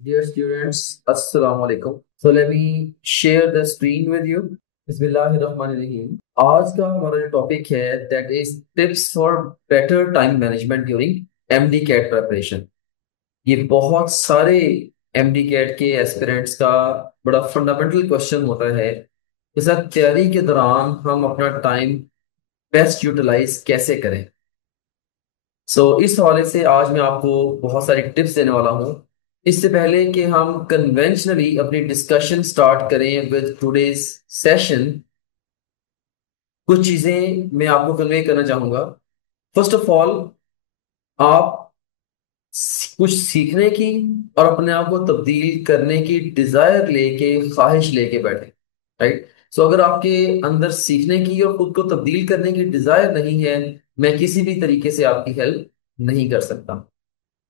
Dear students, Assalamu alaikum. So let me share the screen with you. Bismillahirrahmanirrahim. आज का हमारा जो topic है that is tips for better time management during MD CAT preparation. ये बहुत सारे MD CAT के एस्पिरेंट्स का बड़ा फंडामेंटल क्वेश्चन होता है कि सर तैयारी के दौरान हम अपना टाइम बेस्ट यूटिलाइज कैसे करें। इस हवाले से आज मैं आपको बहुत सारी टिप्स देने वाला हूँ। इससे पहले कि हम कन्वेंशनली अपनी डिस्कशन स्टार्ट करें विद टुडेज सेशन, कुछ चीजें मैं आपको कन्वे करना चाहूंगा। फर्स्ट ऑफ ऑल, आप कुछ सीखने की और अपने आप को तब्दील करने की डिजायर लेके, ख्वाहिश लेके बैठे। राइट। अगर आपके अंदर सीखने की और खुद को तब्दील करने की डिजायर नहीं है, मैं किसी भी तरीके से आपकी हेल्प नहीं कर सकता,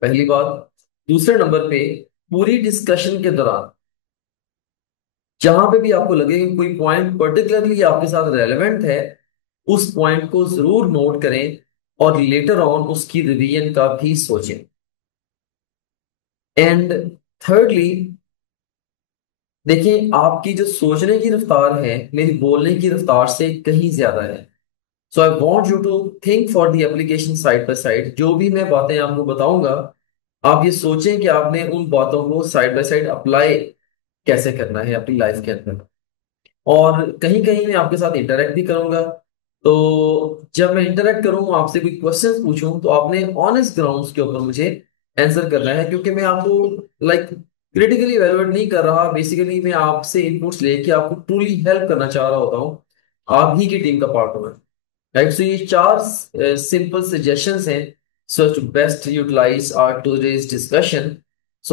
पहली बात। दूसरे नंबर पे, पूरी डिस्कशन के दौरान जहां पे भी आपको लगे कि कोई पॉइंट पर्टिकुलरली आपके साथ रेलेवेंट है, उस पॉइंट को जरूर नोट करें और लेटर ऑन उसकी रिवीजन का भी सोचें। एंड थर्डली, देखिए आपकी जो सोचने की रफ्तार है मेरी बोलने की रफ्तार से कहीं ज्यादा है। I want you to think for the application side by side. जो भी मैं बातें आपको बताऊंगा, आप ये सोचें कि आपने उन बातों को साइड बाय साइड अप्लाई कैसे करना है अपनी लाइफ के अंदर। और कहीं कहीं मैं आपके साथ इंटरेक्ट भी करूंगा। जब मैं इंटरेक्ट करूँ, आपसे कोई क्वेश्चंस पूछूं, तो आपने ऑनेस्ट ग्राउंड्स के ऊपर मुझे आंसर करना है, क्योंकि मैं आपको लाइक क्रिटिकली इवेलुएट नहीं कर रहा। बेसिकली मैं आपसे इनपुट्स लेके आपको ट्रूली हेल्प करना चाह रहा होता हूँ, आप ही की टीम का पार्ट हूँ मैं। राइट। ये चार सिंपल सजेशंस हैं so to best utilise our today's discussion.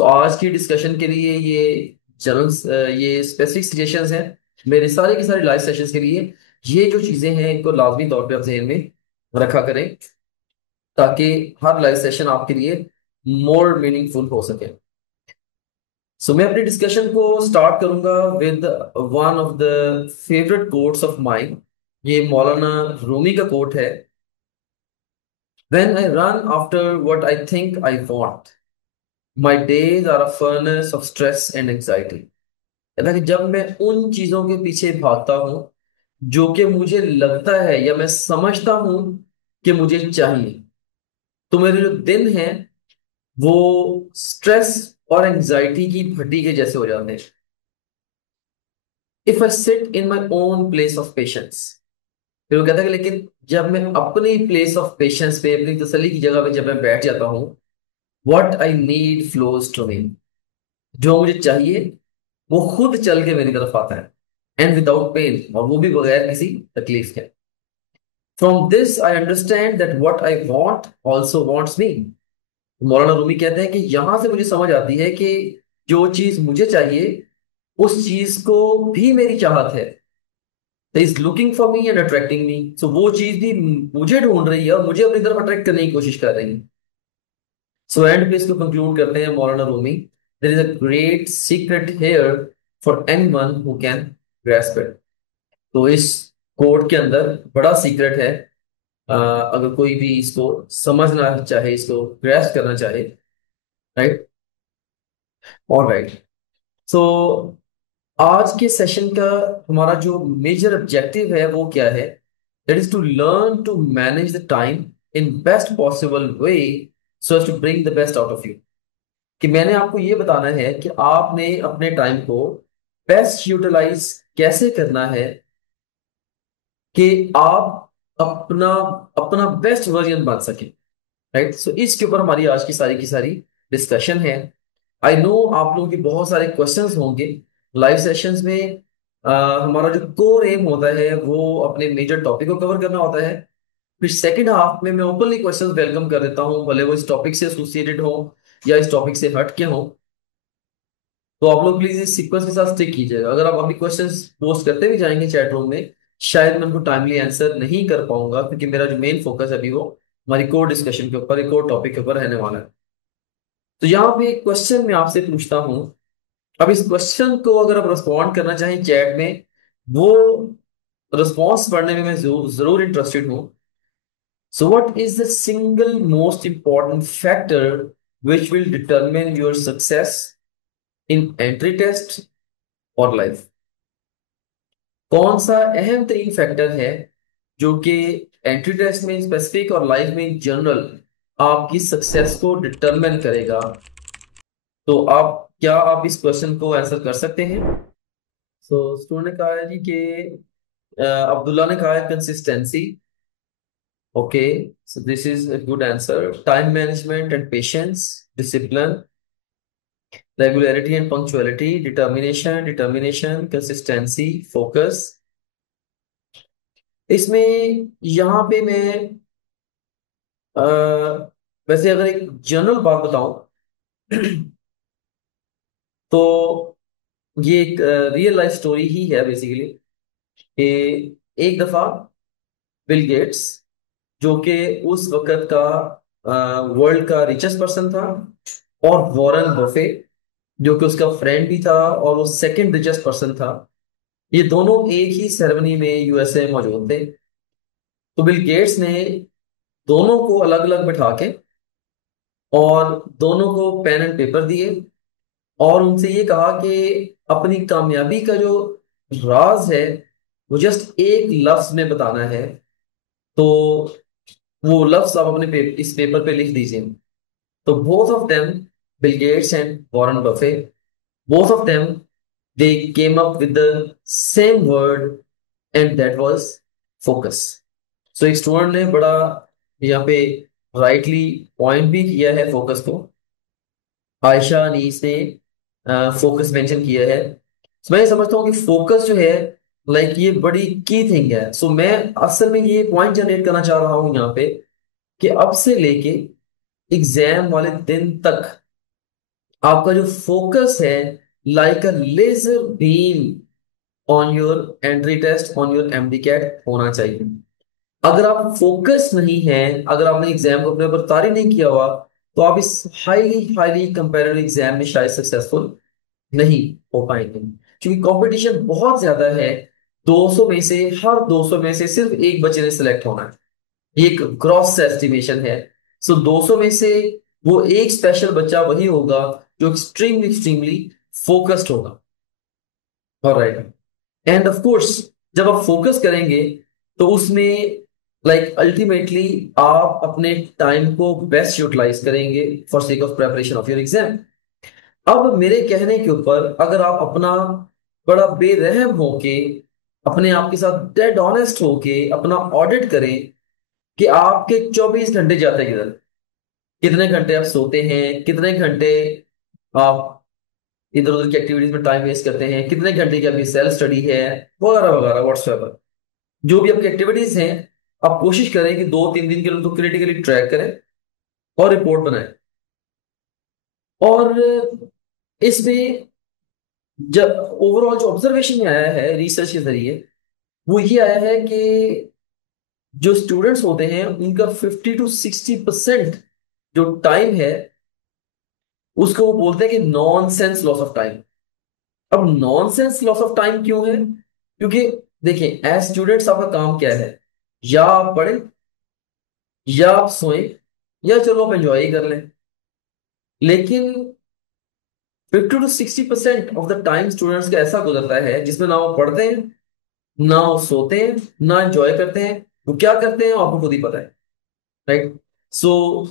आज की डिस्कशन के लिए ये जनरल, ये स्पेसिफिक सजेशंस हैं मेरे सारे के सारे लाइव सेशंस के लिए। ये जो चीजें हैं इनको लाजमी तौर पे आप जहन में रखा करें, ताकि हर लाइव सेशन आपके लिए मोर मीनिंगफुल हो सके। मैं अपनी डिस्कशन को स्टार्ट करूंगा with one of the favourite quotes of mine. ये मौलाना रूमी का कोट है। When I run after what I think I want, my days are a furnace of stress and anxiety. कहता है कि जब मैं उन चीजों के पीछे भागता हूँ जो कि मुझे लगता है या मैं समझता हूँ कि मुझे चाहिए, तो मेरे जो दिन हैं वो स्ट्रेस और एंजाइटी की भट्टी के जैसे हो जाते हैं। If I sit in my own place of patience, फिर वो कहता है कि लेकिन जब मैं अपनी प्लेस ऑफ पेशेंस पे, अपनी तसल्ली की जगह पे जब मैं बैठ जाता हूँ, what I need flows to me, जो मुझे चाहिए वो खुद चल के मेरी तरफ आता है, एंड विदाउट पेन, और वो भी बगैर किसी तकलीफ के। From this I understand that what I want also wants मी। मौलाना रूमी कहते हैं कि यहां से मुझे समझ आती है कि जो चीज मुझे चाहिए उस चीज को भी मेरी चाहत है। Is looking for me and attracting me. वो चीज भी मुझे ढूंढ रही है और मुझे अपनी तरफ अट्रैक्ट करने की कोशिश कर रही है। एंड पे इसको कंक्लूड करते हैं Maulana Rumi, there is a great secret here for anyone who can grasp it. इस कोड के अंदर बड़ा सीक्रेट है, अगर कोई भी इसको समझना चाहे, इसको ग्रैस्प करना चाहे। राइट। और राइट। सो आज के सेशन का हमारा जो मेजर ऑब्जेक्टिव है वो क्या है? That is to learn to manage the time in best possible way so as to bring the best out of you. कि मैंने आपको ये बताना है कि आपने अपने टाइम को बेस्ट यूटिलाइज कैसे करना है कि आप अपना अपना बेस्ट वर्जन बन सके। राइट। इसके ऊपर हमारी आज की सारी डिस्कशन है। आई नो आप लोगों के बहुत सारे क्वेश्चंस होंगे लाइव सेशंस में। हमारा जो कोर एम होता है वो अपने मेजर टॉपिक को कवर करना होता है। फिर सेकंड हाफ में मैं ओपनली क्वेश्चंस वेलकम कर देता हूँ, भले वो इस टॉपिक से एसोसिएटेड हो या इस टॉपिक से हट के हो। तो आप लोग प्लीज इस सीक्वेंस के साथ स्टिक कीजिएगा। अगर आप अपनी क्वेश्चंस पोस्ट करते भी जाएंगे चैट रूम में, शायद मैं उनको टाइमली आंसर नहीं कर पाऊंगा, क्योंकि मेरा जो मेन फोकस है अभी वो हमारी कोर डिस्कशन के ऊपर, एक और टॉपिक के ऊपर रहने वाला है। यहाँ पे एक क्वेश्चन मैं आपसे पूछता हूँ। अब इस क्वेश्चन को अगर आप रिस्पॉन्ड करना चाहें चैट में, वो रिस्पॉन्स पढ़ने में मैं जरूर इंटरेस्टेड हूँ। What is the single most important factor which will determine your success in entry test और लाइफ? कौन सा अहम तरीन फैक्टर है जो कि एंट्री टेस्ट में स्पेसिफिक और लाइफ में इन जनरल आपकी सक्सेस को डिटरमिन करेगा? तो आप इस क्वेश्चन को आंसर कर सकते हैं? सो स्टूडेंट ने कहा है जी कि अब्दुल्ला ने कहा है consistency. Okay, so this is a good answer. Time management and patience, discipline, regularity and punctuality, determination, consistency, focus. इसमें यहाँ पे मैं अ, वैसे अगर एक जनरल बात बताऊं तो ये एक रियल लाइफ स्टोरी ही है बेसिकली, कि एक दफा बिल गेट्स, जो कि उस वक्त का वर्ल्ड का रिचेस्ट पर्सन था, और वॉरेन बफे, जो कि उसका फ्रेंड भी था और वो सेकंड रिचेस्ट पर्सन था, ये दोनों एक ही सेरेमनी में यूएसए में मौजूद थे। तो बिल गेट्स ने दोनों को अलग अलग बिठा के और दोनों को पेन एंड पेपर दिए और उनसे ये कहा कि अपनी कामयाबी का जो राज है वो जस्ट एक लफ्ज में बताना है। तो वो लफ्ज आप अपने इस पेपर पे लिख दीजिए। तो both of them, Bill Gates and Warren Buffett, both of them, they came up with the same word, and that was focus. So एक स्टूडेंट ने बड़ा यहाँ पे राइटली पॉइंट भी किया है फोकस को। आयशा अनीस ने फोकस मेंशन किया है। So मैं ये समझता हूँ कि फोकस जो है, लाइक ये बड़ी की थिंग है। सो मैं असल में ये पॉइंट जनरेट करना चाह रहा हूँ यहाँ पे, कि अब से लेके एग्जाम वाले दिन तक आपका जो फोकस है, like a laser beam on your entry test, on your MD CAT होना चाहिए। अगर आप फोकस नहीं है, अगर आपने एग्जाम को अपने ऊपर तारी नहीं किया हुआ, तो आप इस हाईली हाईली कंपेरेटिव एग्जाम में शायद सक्सेसफुल नहीं हो पाएंगे, क्योंकि कंपटीशन बहुत ज्यादा है। 200 में से, हर 200 में से सिर्फ एक बच्चे ने सिलेक्ट होना है। ये एक ग्रॉस एस्टिमेशन है। सो 200 में से वो एक स्पेशल बच्चा वही होगा जो एक्सट्रीमली एक्सट्रीमली फोकस्ड होगा। ऑलराइट, एंड ऑफ कोर्स जब आप फोकस करेंगे तो उसमें लाइक अल्टीमेटली आप अपने टाइम को बेस्ट यूटिलाइज करेंगे for sake of preparation of your exam. अब मेरे कहने के ऊपर अगर आप अपना बड़ा बेरहम होके, अपने आप के साथ डेड ऑनेस्ट होके अपना ऑडिट करें कि आपके 24 घंटे जाते हैं किधर, कितने घंटे आप सोते हैं, कितने घंटे आप इधर उधर की एक्टिविटीज में टाइम वेस्ट करते हैं, कितने घंटे की आपकी सेल्फ स्टडी है, वगैरह वगैरह व्हाट्सएवर, जो भी आपकी एक्टिविटीज हैं, आप कोशिश करें कि 2-3 दिन के लिए उनको क्रिटिकली ट्रैक करें और रिपोर्ट बनाएं। और इसमें जब ओवरऑल जो ऑब्जर्वेशन में आया है रिसर्च के जरिए, वो ये आया है कि जो स्टूडेंट्स होते हैं उनका 50 to 60% जो टाइम है उसको वो बोलते हैं कि non sense loss of time. अब नॉनसेंस लॉस ऑफ टाइम क्यों है? क्योंकि देखिए, एज स्टूडेंट्स आपका काम क्या है? या आप पढ़ें, या आप सोएं, या चलो आप एंजॉय ही कर लें। लेकिन 50 to 60% of the time students का ऐसा गुजरता है जिसमें ना वो पढ़ते हैं, ना वो सोते हैं, ना एंजॉय करते हैं। वो क्या करते हैं आपको खुद ही पता है, राइट? सो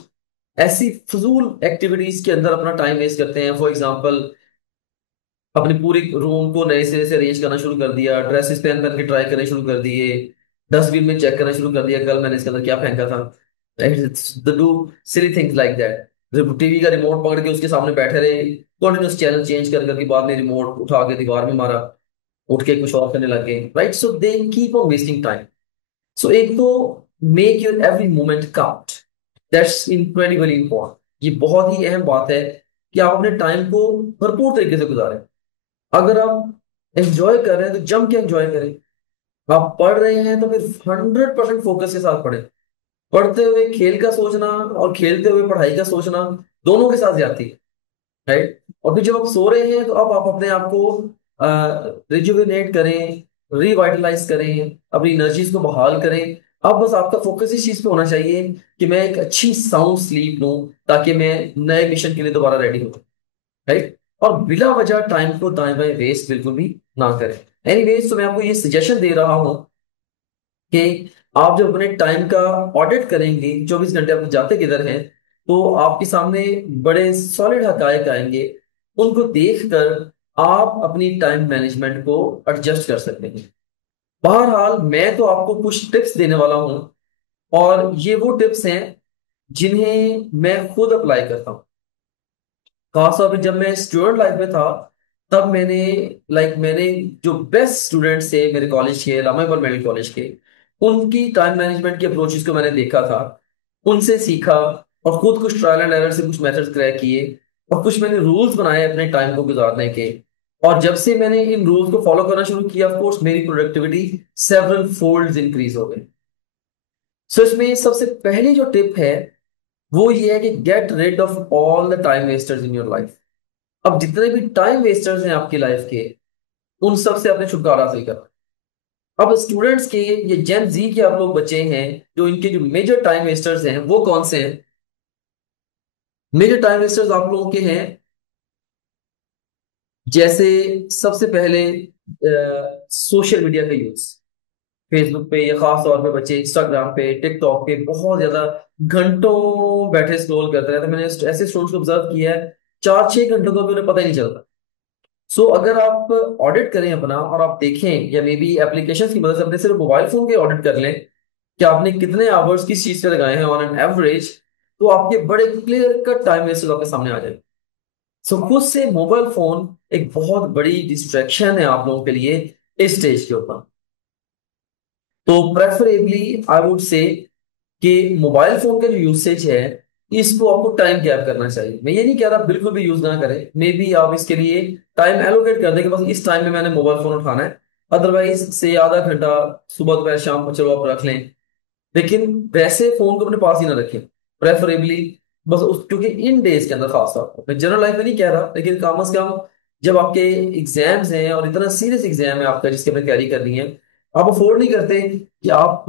ऐसी फजूल एक्टिविटीज के अंदर अपना टाइम वेस्ट करते हैं। फॉर एग्जाम्पल, अपने पूरे रूम को नए सिरे से अरेंज करना शुरू कर दिया, ड्रेसेस पहन पहन के ट्राई करने शुरू कर दिए, डस्टबिन में चेक करना शुरू कर दिया कल मैंने इसके अंदर क्या फेंका था। Do silly things like that. TV का रिमोट पकड़ के उसके सामने बैठे रहे, कॉन्टिन्यूस चैनल चेंज कर करके बाद में रिमोट उठा के दीवार में मारा, उठ के कुछ और करने लग गए, right? So they keep on wasting time. So एक तो make your every moment count, that's incredibly important. ये बहुत ही अहम बात है कि आप अपने टाइम को भरपूर तरीके से गुजारें। अगर आप एंजॉय कर रहे हैं तो जम के एंजॉय करें। आप पढ़ रहे हैं तो फिर 100% फोकस के साथ पढ़ें। पढ़ते हुए खेल का सोचना और खेलते हुए पढ़ाई का सोचना दोनों के साथ जाती है, राइट? और फिर जब आप सो रहे हैं तो आप अपने आप को रिजुविनेट करें, रिवाइटलाइज करें, अपनी एनर्जीज को बहाल करें। अब बस आपका फोकस इस चीज पे होना चाहिए कि मैं एक अच्छी साउंड स्लीप लूं ताकि मैं नए मिशन के लिए दोबारा रेडी हूं, राइट? और बिला वजह टाइम को दाएं बाएं वेस्ट बिल्कुल भी ना करें। एनीवेज, तो मैं आपको ये सजेशन दे रहा हूं कि आप जब अपने टाइम का ऑडिट करेंगे, 24 घंटे आप जाते किधर हैं, तो आपके सामने बड़े सॉलिड हकायक आएंगे। उनको देखकर आप अपनी टाइम मैनेजमेंट को एडजस्ट कर सकते हैं। बहरहाल, मैं तो आपको कुछ टिप्स देने वाला हूं, और ये वो टिप्स हैं जिन्हें मैं खुद अप्लाई करता हूं। खासतौर पर जब मैं स्टूडेंट लाइफ में था, तब मैंने जो बेस्ट स्टूडेंट्स थे मेरे कॉलेज के, रामा इकबाल मेडिकल कॉलेज के, उनकी टाइम मैनेजमेंट की अप्रोचेस को मैंने देखा था, उनसे सीखा, और खुद कुछ ट्रायल एंड एरर से कुछ मेथड्स क्रैक किए, और कुछ मैंने रूल्स बनाए अपने टाइम को गुजारने के। और जब से मैंने इन रूल्स को फॉलो करना शुरू किया, ऑफ कोर्स मेरी प्रोडक्टिविटी सेवरल फोल्ड्स इंक्रीज हो गई। सो इसमें सबसे पहली जो टिप है वो ये है कि get rid of all the time wasters in your life. अब जितने भी टाइम वेस्टर्स हैं आपकी लाइफ के, उन सब से अपने छुटकारा हासिल करना। अब स्टूडेंट्स के, ये जेन जी के आप लोग बच्चे हैं, जो इनके जो मेजर टाइम वेस्टर्स हैं वो कौन से हैं? मेजर टाइम वेस्टर्स आप लोगों के हैं, जैसे सबसे पहले सोशल मीडिया का यूज। फेसबुक पे, या खास तौर पे बच्चे इंस्टाग्राम पे, टिकटॉक पे बहुत ज्यादा घंटों बैठे स्क्रॉल करते रहते हैं। मैंने ऐसे स्टूडेंट्स को ऑब्जर्व किया है, 4-6 घंटों का भी उन्हें पता ही नहीं चलता। सो अगर आप ऑडिट करें अपना, और आप देखें, या मे बी एप्लीकेशन की मदद से अपने सिर्फ मोबाइल फोन के ऑडिट कर लें कि आपने कितने आवर्स किस चीज पे लगाए हैं ऑन एन एवरेज, तो आपके बड़े क्लियर कट टाइम वेस्ट आपके सामने आ जाए। सो खुद से मोबाइल फोन एक बहुत बड़ी डिस्ट्रैक्शन है आप लोगों के लिए इस स्टेज के ऊपर। तो प्रेफरेबली आई वुड से कि मोबाइल फोन का जो यूसेज है, इसको आपको टाइम गैप करना चाहिए। मैं ये नहीं कह रहा बिल्कुल भी यूज ना करें, मे बी आप इसके लिए टाइम एलोकेट कर दें कि बस इस टाइम में मैंने मोबाइल फोन उठाना है। अदरवाइज से आधा घंटा सुबह दोपहर शाम को चलो आप रख लें, लेकिन वैसे फोन को अपने पास ही ना रखें प्रेफरेबली। बस उस, क्योंकि इन डेज के अंदर खास तौर पर, मैं जनरल लाइफ में नहीं कह रहा, लेकिन कम से कम जब आपके एग्जाम्स हैं, और इतना सीरियस एग्जाम है आपका जिसके अपने तैयारी करनी है, आप अफोर्ड नहीं करते कि आप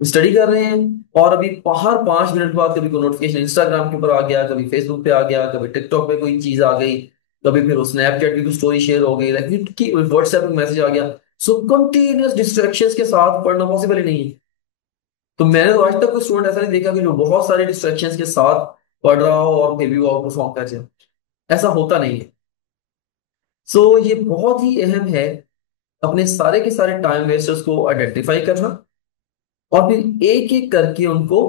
स्टडी कर रहे हैं और अभी हर 5 मिनट बाद कभी कोई नोटिफिकेशन इंस्टाग्राम के ऊपर आ गया, कभी फेसबुक पे आ गया, कभी टिकटॉक पे कोई चीज आ गई, कभी फिर स्नैपचैट की कोई स्टोरी शेयर हो गई, लाइक व्हाट्सएप में मैसेज आ गया। सो कंटिन्यूअस डिस्ट्रैक्शंस के साथ पढ़ना पॉसिबल ही नहीं है। तो मैंने तो आज तक कोई स्टूडेंट ऐसा नहीं देखा कि जो बहुत सारे डिस्ट्रैक्शंस के साथ पढ़ रहा हो और फिर भी वो आउट परफॉर्म कर जाए। ऐसा होता नहीं है। सो ये बहुत ही अहम है अपने सारे के सारे टाइम वेस्टर्स को आइडेंटिफाई करना, और फिर एक एक करके उनको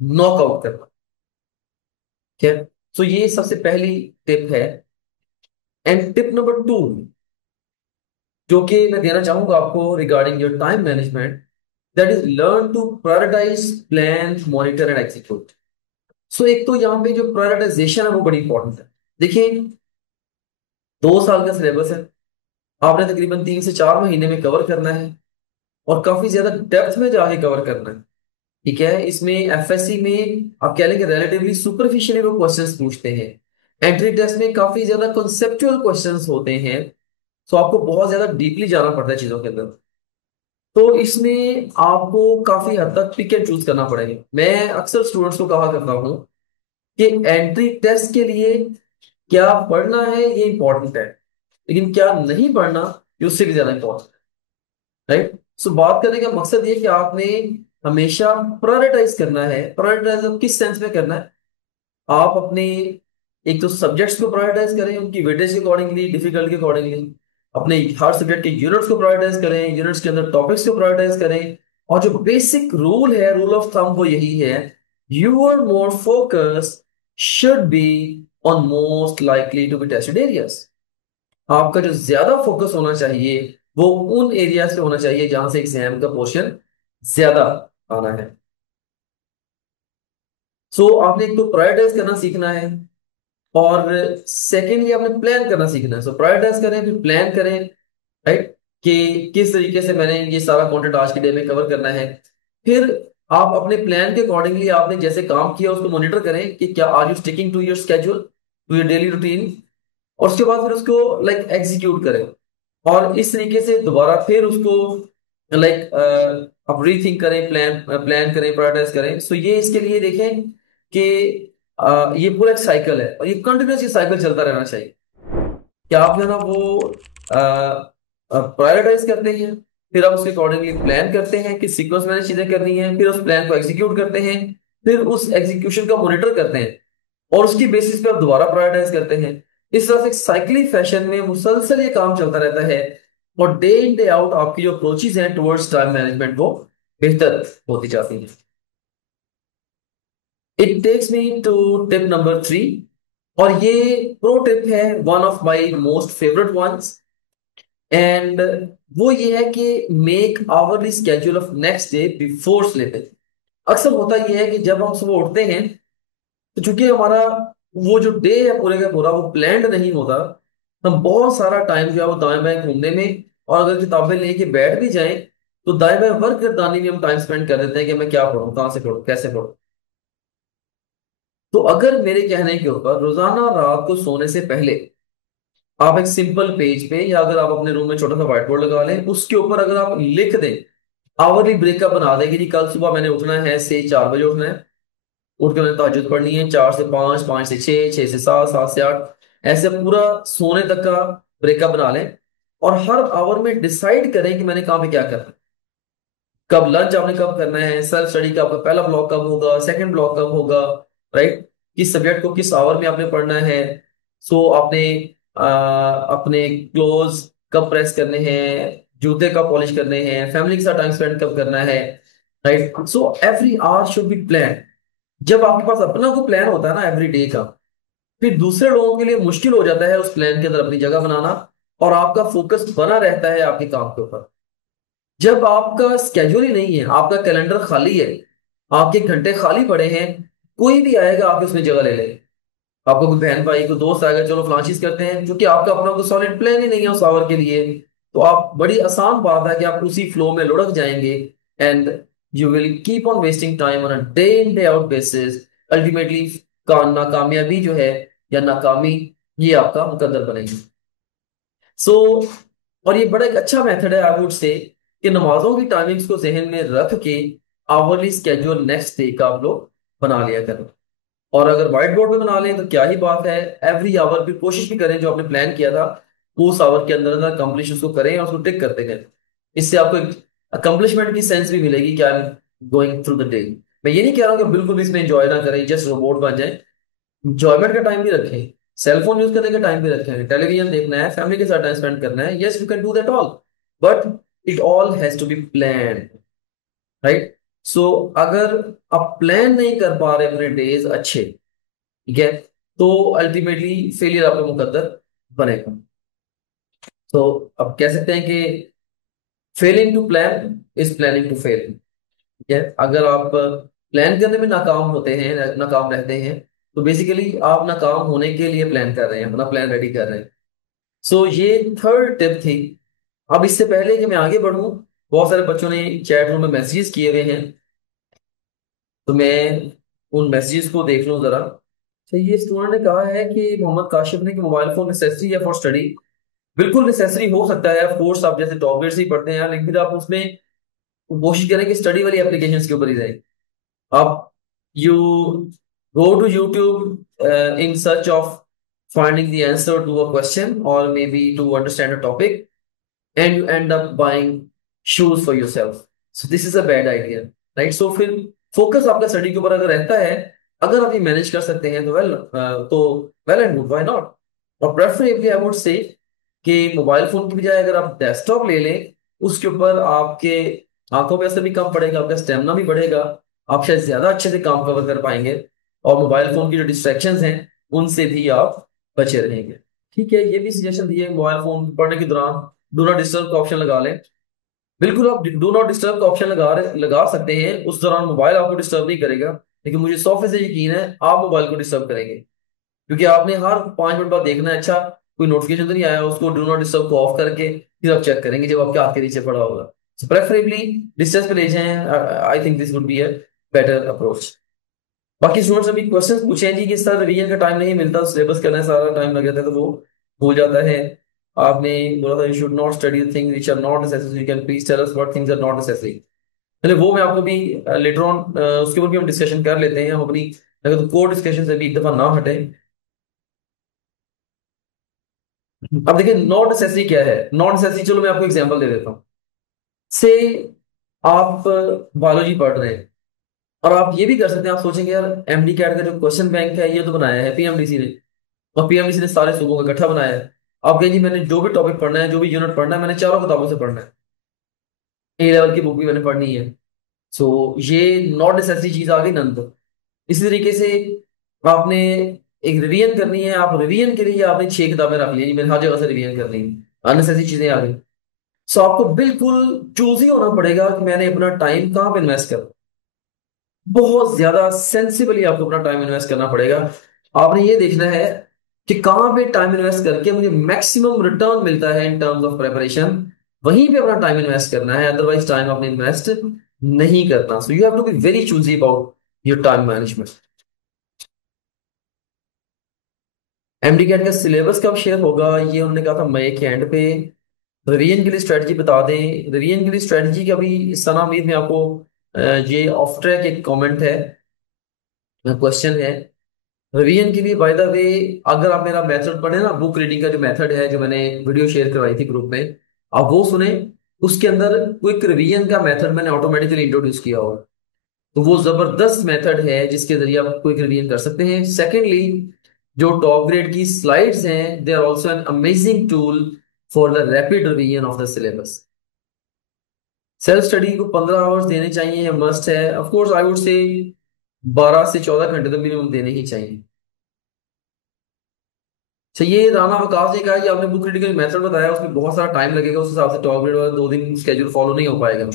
नॉकआउट करना। ठीक है? सो ये सबसे पहली टिप है। एंड टिप नंबर 2 जो कि मैं देना चाहूंगा आपको regarding your time management, that is learn to prioritise, plan, monitor and execute. So एक तो यहाँ पे जो प्रायोरिटाइजेशन है वो बड़ी इंपॉर्टेंट है। देखिए, 2 साल का सिलेबस है, आपने तकरीबन 3 से 4 महीने में कवर करना है, और काफी ज्यादा डेप्थ में जाके कवर करना है। ठीक है? इसमें एफएससी में आप कह लेंगे रिलेटिवली सुपरफिशियली वो क्वेश्चंस पूछते हैं। एंट्री टेस्ट में काफी ज्यादा कॉन्सेप्चुअल क्वेश्चंस होते हैं। सो आपको बहुत ज्यादा डीपली जाना पड़ता है चीजों के अंदर। तो इसमें आपको काफी हद तक पिक एंड चूज करना पड़ेगा। मैं अक्सर स्टूडेंट्स को कहा करता हूँ कि एंट्री टेस्ट के लिए क्या पढ़ना है ये इंपॉर्टेंट है, लेकिन क्या नहीं पढ़ना ये उससे भी ज्यादा इंपॉर्टेंट है। राइट? सो बात करने का मकसद ये कि आपने हमेशा प्रायोरिटाइज करना है। प्रायोरिटाइज किस सेंस में करना है? आप अपने एक तो सब्जेक्ट्स को प्रायोरिटाइज करें उनकी वेटेज के अकॉर्डिंगली, डिफिकल्ट के अकॉर्डिंगली। अपने हर सब्जेक्ट के यूनिट्स को प्रायोरिटाइज करें, यूनिट्स के अंदर टॉपिक्स को प्रायोरिटाइज करें। और जो बेसिक रूल है, रूल ऑफ थंब, वो यही है, your more focus should be on most likely to be tested areas. आपका जो ज्यादा फोकस होना चाहिए वो उन एरियाज पे होना चाहिए जहां से एग्जाम का पोर्शन ज्यादा आना है। सो आपने एक तो प्रायोरिटाइज करना सीखना है, और सेकेंडली आपने प्लान करना सीखना है। सो प्रायोरिटाइज करें, फिर प्लान करें। राइट? कि किस तरीके से मैंने ये सारा कंटेंट आज के डे में कवर करना है। फिर आप अपने प्लान के अकॉर्डिंगली आपने जैसे काम किया उसको मॉनिटर करें कि क्या are you sticking to your schedule, to your daily routine. और उसके बाद फिर उसको लाइक एग्जीक्यूट करें, और इस तरीके से दोबारा फिर उसको लाइक आप रीथिंक करें, प्लान प्लान करें, प्रायोरिटाइज करें। सो ये इसके लिए देखें कि ये पूरा एक साइकिल है, और ये कंटिन्यूस ये साइकिल चलता रहना चाहिए। कि आप जो है ना वो प्रायोरिटाइज करते हैं, फिर आप उसके अकॉर्डिंगली प्लान करते हैं कि सीक्वेंस में चीजें करनी है, फिर उस प्लान को एग्जीक्यूट करते हैं, फिर उस एग्जीक्यूशन का मॉनिटर करते हैं, और उसकी बेसिस पे आप दोबारा प्रायोरिटाइज करते हैं। इस तरह से साइक्लिक फैशन में मुसलसल ये काम चलता रहता है, और डे इन डे आउट आपकी जो अप्रोचेज हैं टुवर्ड्स टाइम मैनेजमेंट वो बेहतर होती जाती हैं। It takes me to tip number 3, और ये प्रो टिप है, one of my most favourite ones. And वो ये है कि make hourly schedule of next day before sleeping. अक्सर होता ये है कि जब हम सुबह उठते हैं, तो चूंकि हमारा वो जो डे है पूरे का पूरा वो प्लान्ड नहीं होता, हम बहुत सारा टाइम जो है वो दाएं बाएं घूमने में, और अगर किताबें लेके बैठ भी जाएं तो दाएं बाएं वर्क गर्दानी में हम टाइम स्पेंड कर देते हैं कि मैं क्या पढूं, कहाँ से पढूं, कैसे पढूं। तो अगर मेरे कहने के ऊपर रोजाना रात को सोने से पहले आप एक सिंपल पेज पे, या अगर आप अपने रूम में छोटा सा व्हाइट बोर्ड लगा लें, उसके ऊपर अगर आप लिख दें, आवरली ब्रेकअप बना दें कि जी कल सुबह मैंने उठना है से 4 बजे उठना है, उठ के मैंने तहज्जुद पढ़नी है 4 से 5, 5 से 6, 6 से 7, 7 से 8, ऐसे पूरा सोने तक का ब्रेकअप बना लें। और हर आवर में डिसाइड करें कि मैंने कहाँ पे क्या करना है, कब लंच आपने कब करना है, सेल्फ स्टडी का आपका पहला ब्लॉक कब होगा, सेकंड ब्लॉक कब होगा, राइट, किस सब्जेक्ट को किस आवर में आपने पढ़ना है। सो आपने अपने क्लोज कब प्रेस करने हैं, जूते कब पॉलिश करने हैं, फैमिली के साथ टाइम स्पेंड कब करना है, right. So every hour should be plan. जब आपके पास अपना को प्लान होता है ना एवरी डे का, फिर दूसरे लोगों के लिए मुश्किल हो जाता है उस प्लान के अंदर अपनी जगह बनाना, और आपका फोकस बना रहता है आपके काम के ऊपर। जब आपका स्केड्यूल ही नहीं है, आपका कैलेंडर खाली है, आपके घंटे खाली पड़े हैं, कोई भी आएगा आपके उसमें जगह ले ले, आपको कोई बहन भाई को दोस्त आएगा, चलो फलां चीज करते हैं, क्योंकि आपका अपना कोई सॉलिड प्लान ही नहीं है उस आवर के लिए। तो आप, बड़ी आसान बात है कि आप उसी फ्लो में लुढ़क जाएंगे, and you will keep on wasting time on a day in day out basis. Ultimately का नाकामयाबी जो है, या नाकामी, ये आपका मुकद्दर बनेगी। सो और ये बड़ा एक अच्छा मेथड है आई वुड से, कि नमाजों की टाइमिंग्स को जहन में रख के आवरली स्केड्यूल नेक्स्ट डे का आप लोग बना लिया करें। और अगर व्हाइट बोर्ड पे बना लें तो क्या ही बात है, एवरी आवर भी कोशिश भी करें जो आपने प्लान किया था उस आवर के अंदर अंदर कंप्लीट उसको करें और उसको टिक करते गए। इससे आपको एक अकम्पलिशमेंट की सेंस भी मिलेगी कि I am going through the day. मैं ये नहीं कह रहा हूँ कि बिल्कुल भी इसमें एंजॉय ना करें, जस्ट रोबोट बन जाए। इंजॉयमेंट का टाइम भी रखें, सेल फोन यूज करने का टाइम भी रखें, टेलीविजन देखना है, फैमिली के साथ टाइम स्पेंड करना है, yes you can do that all, but it all has to be plan, right. So अगर आप प्लान नहीं कर पा रहे अपने डेज अच्छे, ठीक है, तो अल्टीमेटली फेलियर आपका मुकद्दर बनेगा। तो अब कह सकते हैं कि failing to plan is planning to fail. ठीक है, अगर आप प्लान करने में नाकाम होते हैं, नाकाम रहते हैं, तो बेसिकली आप नाकाम होने के लिए प्लान कर रहे हैं, अपना प्लान रेडी कर रहे हैं। सो ये थर्ड टिप थी। अब इससे पहले कि मैं आगे बढ़ूं, बहुत सारे बच्चों ने चैट रूम में मैसेजेस किए हुए हैं, तो मैं उन मैसेजेस को देख लूं जरा। तो ये स्टूडेंट ने कहा है कि मोहम्मद काशिफ ने, कि मोबाइल फोन नेसेसरी है फॉर स्टडी। बिल्कुल नेसेसरी हो सकता है, ऑफ कोर्स आप जैसे टॉपलेट्स ही पढ़ते हैं, लेकिन फिर आप उसमें कोशिश करें कि स्टडी वाली एप्लीकेशंस के ऊपर ही रहें। आप you go to YouTube in search of finding the answer to a question or maybe to understand a topic, and you end up buying shoes for yourself. So this is a bad idea, right? So फिर focus आपका study के ऊपर अगर रहता है, अगर आप ये मैनेज कर सकते हैं तो तो well and good, why not. और प्रेफरेबली आई वुड से कि मोबाइल फोन की बजाय अगर आप डेस्कटॉप ले लें, उसके ऊपर आपके आंखों पे असर भी कम पड़ेगा, आपका स्टेमिना भी बढ़ेगा, आप शायद ज्यादा अच्छे से काम कवर कर पाएंगे, और मोबाइल फोन की जो डिस्ट्रैक्शंस हैं उनसे भी आप बचे रहेंगे। ठीक है, ये भी सजेशन दिए, मोबाइल फोन पढ़ने के दौरान डू नॉट डिस्टर्ब का ऑप्शन लगा लें। बिल्कुल आप डू नॉट डिस्टर्ब का ऑप्शन लगा सकते हैं, उस दौरान मोबाइल आपको डिस्टर्ब नहीं करेगा, लेकिन मुझे 100% यकीन है आप मोबाइल को डिस्टर्ब करेंगे, क्योंकि आपने हर 5 मिनट बाद देखना है, अच्छा कोई नोटिफिकेशन तो नहीं आया, उसको डू नॉट डिस्टर्ब को ऑफ करके फिर आप चेक करेंगे जब आपके हाथ के नीचे पड़ा होगा। सो प्रेफरेबली डिस्टेंस पे ले जाएं, I think this would be a better approach. बाकी स्टूडेंट्स अभी क्वेश्चंस पूछे हैं जी, कि इस तरह रिवीजन का टाइम नहीं मिलता, सिलेबस करने में सारा टाइम लग जाता है, तो वो भूल जाता है। आपने बोला था you should not study the things which are not necessary, you can please tell us what things are not necessary. पहले वो मैं आपको भी लेटर ऑन उसके ऊपर भी हम डिस्कशन कर लेते हैं, हम अपनी अगर तो कोर डिस्कशन से भी एक दफा ना हटे। अब देखिए नॉन नेसेसरी क्या है, नॉन नेसेसरी, चलो मैं आपको एग्जांपल दे देता हूँ। से आप बायोलॉजी पढ़ रहे हैं, और आप ये भी कर सकते हैं, आप सोचेंगे यार एमडी कैट का जो क्वेश्चन बैंक है ये तो बनाया है पीएमडीसी ने, और पीएमडीसी ने सारे सूबों का इकट्ठा बनाया है। आप कहेंगे जी मैंने जो भी टॉपिक पढ़ना है, जो भी यूनिट पढ़ना है, मैंने चारों किताबों से पढ़ना है, ए लेवल की बुक भी मैंने पढ़नी है। सो ये नॉट नेसेसरी चीज आ गई नंद। इसी तरीके से आपने एक रिवीजन करनी है, आप रिवीजन के लिए आपने 6 किताबें रख ली, मैंने हर जगह से रिवीजन करनी है, अननेसेसरी चीजें आ गई। सो आपको बिल्कुल चूज ही होना पड़ेगा कि मैंने अपना टाइम कहाँ पे इन्वेस्ट कर, बहुत ज्यादा सेंसिबली आपको अपना टाइम इन्वेस्ट करना पड़ेगा। आपने ये देखना है कि कहाँ पे टाइम इन्वेस्ट करके मुझे मैक्सिमम रिटर्न मिलता है इन टर्म्स ऑफ प्रेपरेशन, वहीं पे अपना टाइम इन्वेस्ट करना है, अदरवाइज टाइम आपने इन्वेस्ट नहीं करना। So you have to be very choosy about your time management. MD CAT का सिलेबस कब शेयर होगा, ये उन्होंने कहा था मई के एंड पे। रिवीजन के लिए स्ट्रेटजी बता दें, रिवीजन के लिए स्ट्रेटजी का भी सना उम्मीद में आपको ये ऑफ ट्रैक एक कमेंट है, क्वेश्चन है। रिवीजन के लिए बाय द वे, अगर आप मेरा मेथड पढ़े ना, बुक रीडिंग का जो मेथड है जो मैंने वीडियो शेयर करवाई थी ग्रुप में, आप वो सुने। उसके अंदर क्विक रिवीजन का मेथड मैंने ऑटोमेटिकली इंट्रोड्यूस किया हुआ, तो वो जबरदस्त मेथड है जिसके जरिए आप क्विक रिवीजन कर सकते हैं। सेकेंडली, जो टॉप ग्रेड की स्लाइड्स हैं, they are also an amazing tool for the rapid revision of the syllabus. Self study को 15 आवर्स देने चाहिए, मस्ट है। Of course I would say 12 से 14 घंटे तो मिनिमम देने ही चाहिए। अच्छा, ये राना वकास ने कहा कि आपने बुक रीडिंग मेथड बताया, उसमें बहुत सारा टाइम लगेगा, उस हिसाब से टॉप ग्रेड वाला 2 दिन स्केड्यूल फॉलो नहीं हो पाएगा।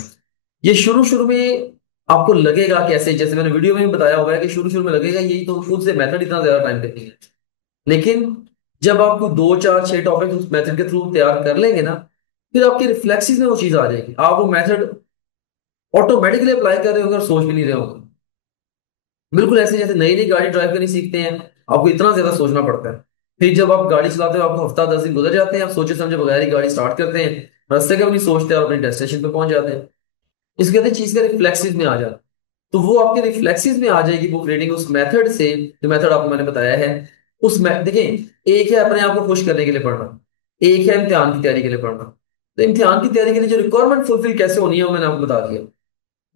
ये शुरू शुरू में आपको लगेगा कैसे, जैसे मैंने वीडियो में भी बताया हुआ है कि शुरू शुरू में लगेगा यही तो खुद से मेथड इतना ज्यादा टाइम लेती है, लेकिन जब आपको 2 4 6 टॉपिक उस मेथड के थ्रू तैयार कर लेंगे ना, फिर आपके रिफ्लेक्सेस में वो चीज आ जाएगी, आप वो मेथड ऑटोमेटिकली अप्लाई कर रहे होंगे और सोच भी नहीं रहे होंगे। बिल्कुल ऐसे जैसे नई नई गाड़ी ड्राइव करनी सीखते हैं, आपको इतना ज्यादा सोचना पड़ता है। फिर जब आप गाड़ी चलाते हो, आपको हफ्ता 10 दिन गुजर जाते हैं, आप सोचे समझे बगैर ही गाड़ी स्टार्ट करते हैं, रास्ते का भी नहीं सोचते और अपने डेस्टिनेशन पे पहुंच जाते हैं। इसके कहते हैं चीज का रिफ्लेक्सिव में आ जाता, तो वो आपके रिफ्लेक्सिव में आ जाएगी बुक रीडिंग उस मेथड से, जो मेथड आपको मैंने बताया है। देखिए, एक है अपने आप को खुश करने के लिए पढ़ना, एक है इम्तिहान की तैयारी के लिए पढ़ना। तो इम्तिहान की तैयारी के लिए जो रिक्वायरमेंट फुलफिल कैसे होनी है वो मैंने आपको बता दिया,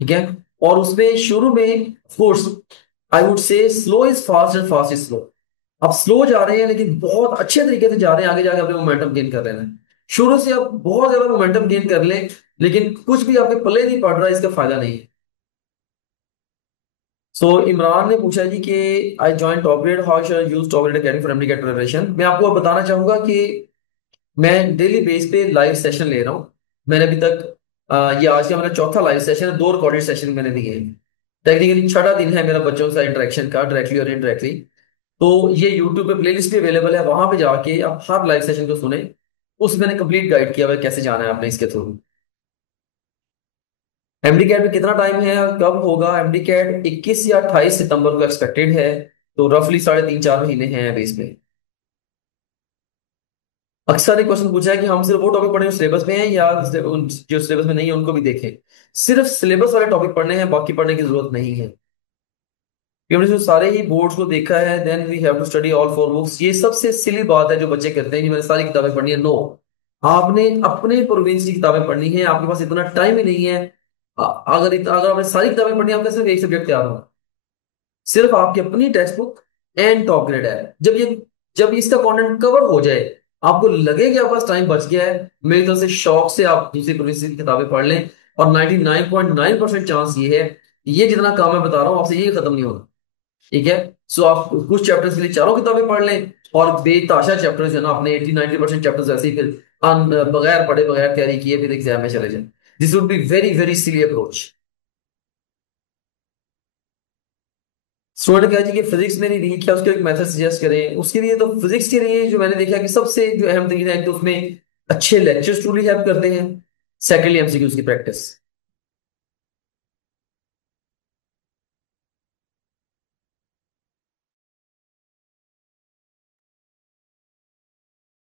ठीक है। और उसमें शुरू में course I would say slow is fast and fast is slow. आप स्लो जा रहे हैं लेकिन बहुत अच्छे तरीके से जा रहे हैं, आगे जाके अपने मोमेंटम गेन कर रहे हैं। शुरू से आप बहुत ज्यादा मोमेंटम गेन कर लें लेकिन कुछ भी आपके पल्ले नहीं पड़ रहा, इसका फायदा नहीं है। सो इमरान ने पूछा जी कि I join top grade, how should I use top grade academy for MD CAT preparation. मैं आपको अब बताना चाहूंगा कि मैं डेली बेस पे लाइव सेशन ले रहा हूँ। मैंने अभी तक ये आज का मेरा चौथा लाइव सेशन है, 2 रिकॉर्डेड सेशन मैंने दिए हैं। टेक्निकली छठा दिन है मेरा बच्चों से इंटरेक्शन का, डायरेक्टली और इनडायरेक्टली। तो ये यूट्यूब पे प्लेलिस्ट भी अवेलेबल है, वहां पे जाके आप हर लाइव सेशन को सुने। उसमें मैंने कंप्लीट गाइड किया हुआ है कैसे जाना है आपने इसके थ्रू। एमडी कैट में कितना टाइम है और कब होगा, एमडी कैट 21 या 28 सितंबर को एक्सपेक्टेड है, तो रफली 3.5 4 महीने हैं अभी इसमें। अक्सर ने क्वेश्चन पूछा है कि हम सिर्फ वो टॉपिक पढ़े जो सिलेबस में है या जो सिलेबस में नहीं है उनको भी देखें। सिर्फ सिलेबस वाले टॉपिक पढ़ने हैं, बाकी पढ़ने की जरूरत नहीं है, कि हमने जो सारे ही बोर्ड्स को देखा है, then we have to study all 4 books. ये सबसे सिली बात है जो बच्चे करते हैं कि मैंने सारी किताबें पढ़नी है। नो, आपने अपने प्रोविंस की किताबें पढ़नी है, आपके पास इतना टाइम ही नहीं है। अगर आपने सारी किताबें पढ़नी है, आपका सिर्फ एक सब्जेक्ट तैयार होगा, सिर्फ आपकी अपनी text book and top grade है। जब इसका कंटेंट कवर हो जाए, आपको लगे कि आपके पास टाइम बच गया है, मेरी तरफ से शौक से आप दूसरी प्रोविंस की किताबें पढ़ लें। और 99.9% चांस ये है, ये जितना काम मैं बता रहा हूँ आपसे ये खत्म नहीं होगा, ठीक है। सो आप कुछ चैप्टर्स के लिए चारों किताबें पढ़ लें, और बेताशा चैप्टर्स है ना, अपने 80-90% चैप्टर्स ऐसे ही फिर बगैर पढ़े बगैर तैयारी किए फिर एग्जाम में चले जाए। This would be very very silly approach. Student कहा जी कि फिजिक्स मेरी वीक है, उसके एक मेथड सजेस्ट करें उसके लिए। तो फिजिक्स के लिए जो मैंने देखा कि सबसे जो अहम चीज है, तो उसमें अच्छे लेक्चर्स ट्रूली हेल्प करते हैं। सेकेंडली एमसीक्यूज की प्रैक्टिस।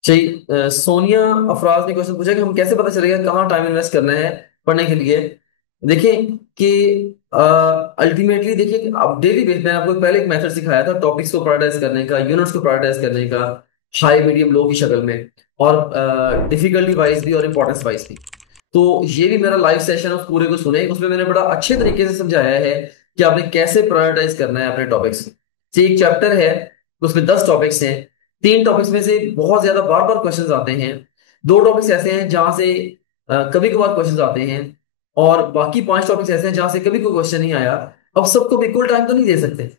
चाहिए सोनिया अफराज ने क्वेश्चन पूछा कि हम कैसे पता चलेगा कहाँ टाइम इन्वेस्ट करना है पढ़ने के लिए। देखिए कि अल्टीमेटली देखिए कि आप डेली बेस, मैंने आपको पहले एक मेथड सिखाया था टॉपिक्स को प्रायोरिटाइज करने का, यूनिट्स को प्रायोरिटाइज करने का, हाई मीडियम लो की शक्ल में। और डिफिकल्टी वाइज भी और इंपॉर्टेंस वाइज भी। तो ये भी मेरा लाइव सेशन ऑफ पूरे को सुने, उसमें मैंने बड़ा अच्छे तरीके से समझाया है कि आपने कैसे प्रायोरिटाइज करना है अपने टॉपिक्स। एक चैप्टर है, उसमें 10 टॉपिक्स हैं। 3 टॉपिक्स में से बहुत ज्यादा बार बार क्वेश्चंस आते हैं। 2 टॉपिक्स ऐसे हैं जहां से कभी कभार क्वेश्चंस आते हैं, और बाकी 5 टॉपिक्स ऐसे हैं जहां से कभी कोई क्वेश्चन नहीं आया। अब सबको इक्वल टाइम तो नहीं दे सकते,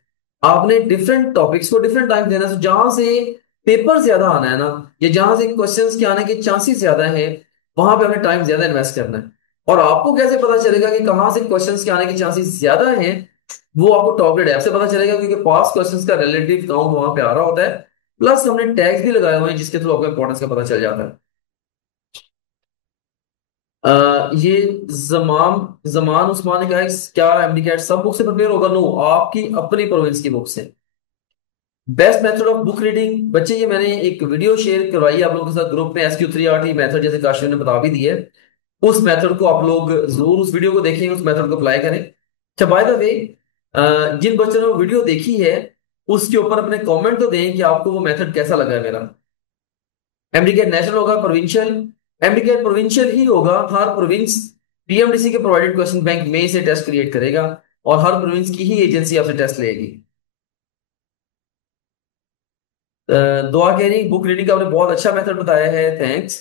आपने डिफरेंट टॉपिक्स को डिफरेंट टाइम देना है। तो जहां से पेपर ज्यादा आना है ना, या जहां से क्वेश्चंस के आने के चांसेस ज्यादा है, वहां पे हमें टाइम ज्यादा इन्वेस्ट करना है। और आपको कैसे पता चलेगा कि कहाँ से क्वेश्चंस के आने के चांसेस ज्यादा हैं? वो आपको टॉपरेट ऐप से पता चलेगा, क्योंकि पास क्वेश्चंस का रिलेटिव काउंट वहां पे आ रहा होता है। प्लस हमने टैग्स भी लगाए हुए हैं जिसके थ्रू आपको इंपॉर्टेंस का पता चल जाता है। ये जमाम जमान उस्मान ने कहा है, क्या एमडी कैट सब बुक से प्रिपेयर होगा? नो, आपकी अपनी प्रोविंस की बुक से। Best method of book reading बच्चे, ये मैंने एक वीडियो शेयर करवाई है आप लोगों के साथ ग्रुप में, SQ3RT मेथड, जैसे काशिफ ने बता भी दी है। उस मेथड को आप लोग जरूर उस वीडियो को देखें, उस मेथड को अप्लाई करें। अच्छा, बाय द वे, जिन बच्चों ने वो वीडियो देखी है उसके ऊपर अपने कमेंट तो दें कि आपको वो मेथड कैसा लगा है मेरा। एमडीकेट नेशनल होगा, प्रोविंशियल? एमडीकेट प्रोविंशियल ही होगा। हर प्रोविंस पीएमडीसी के प्रोवाइडेड क्वेश्चन बैंक में से टेस्ट क्रिएट करेगा, और हर प्रोविंस की ही एजेंसी आपसे टेस्ट लेगी। दुआ कह रही बुक रीडिंग का आपने बहुत अच्छा मेथड बताया है, thanks.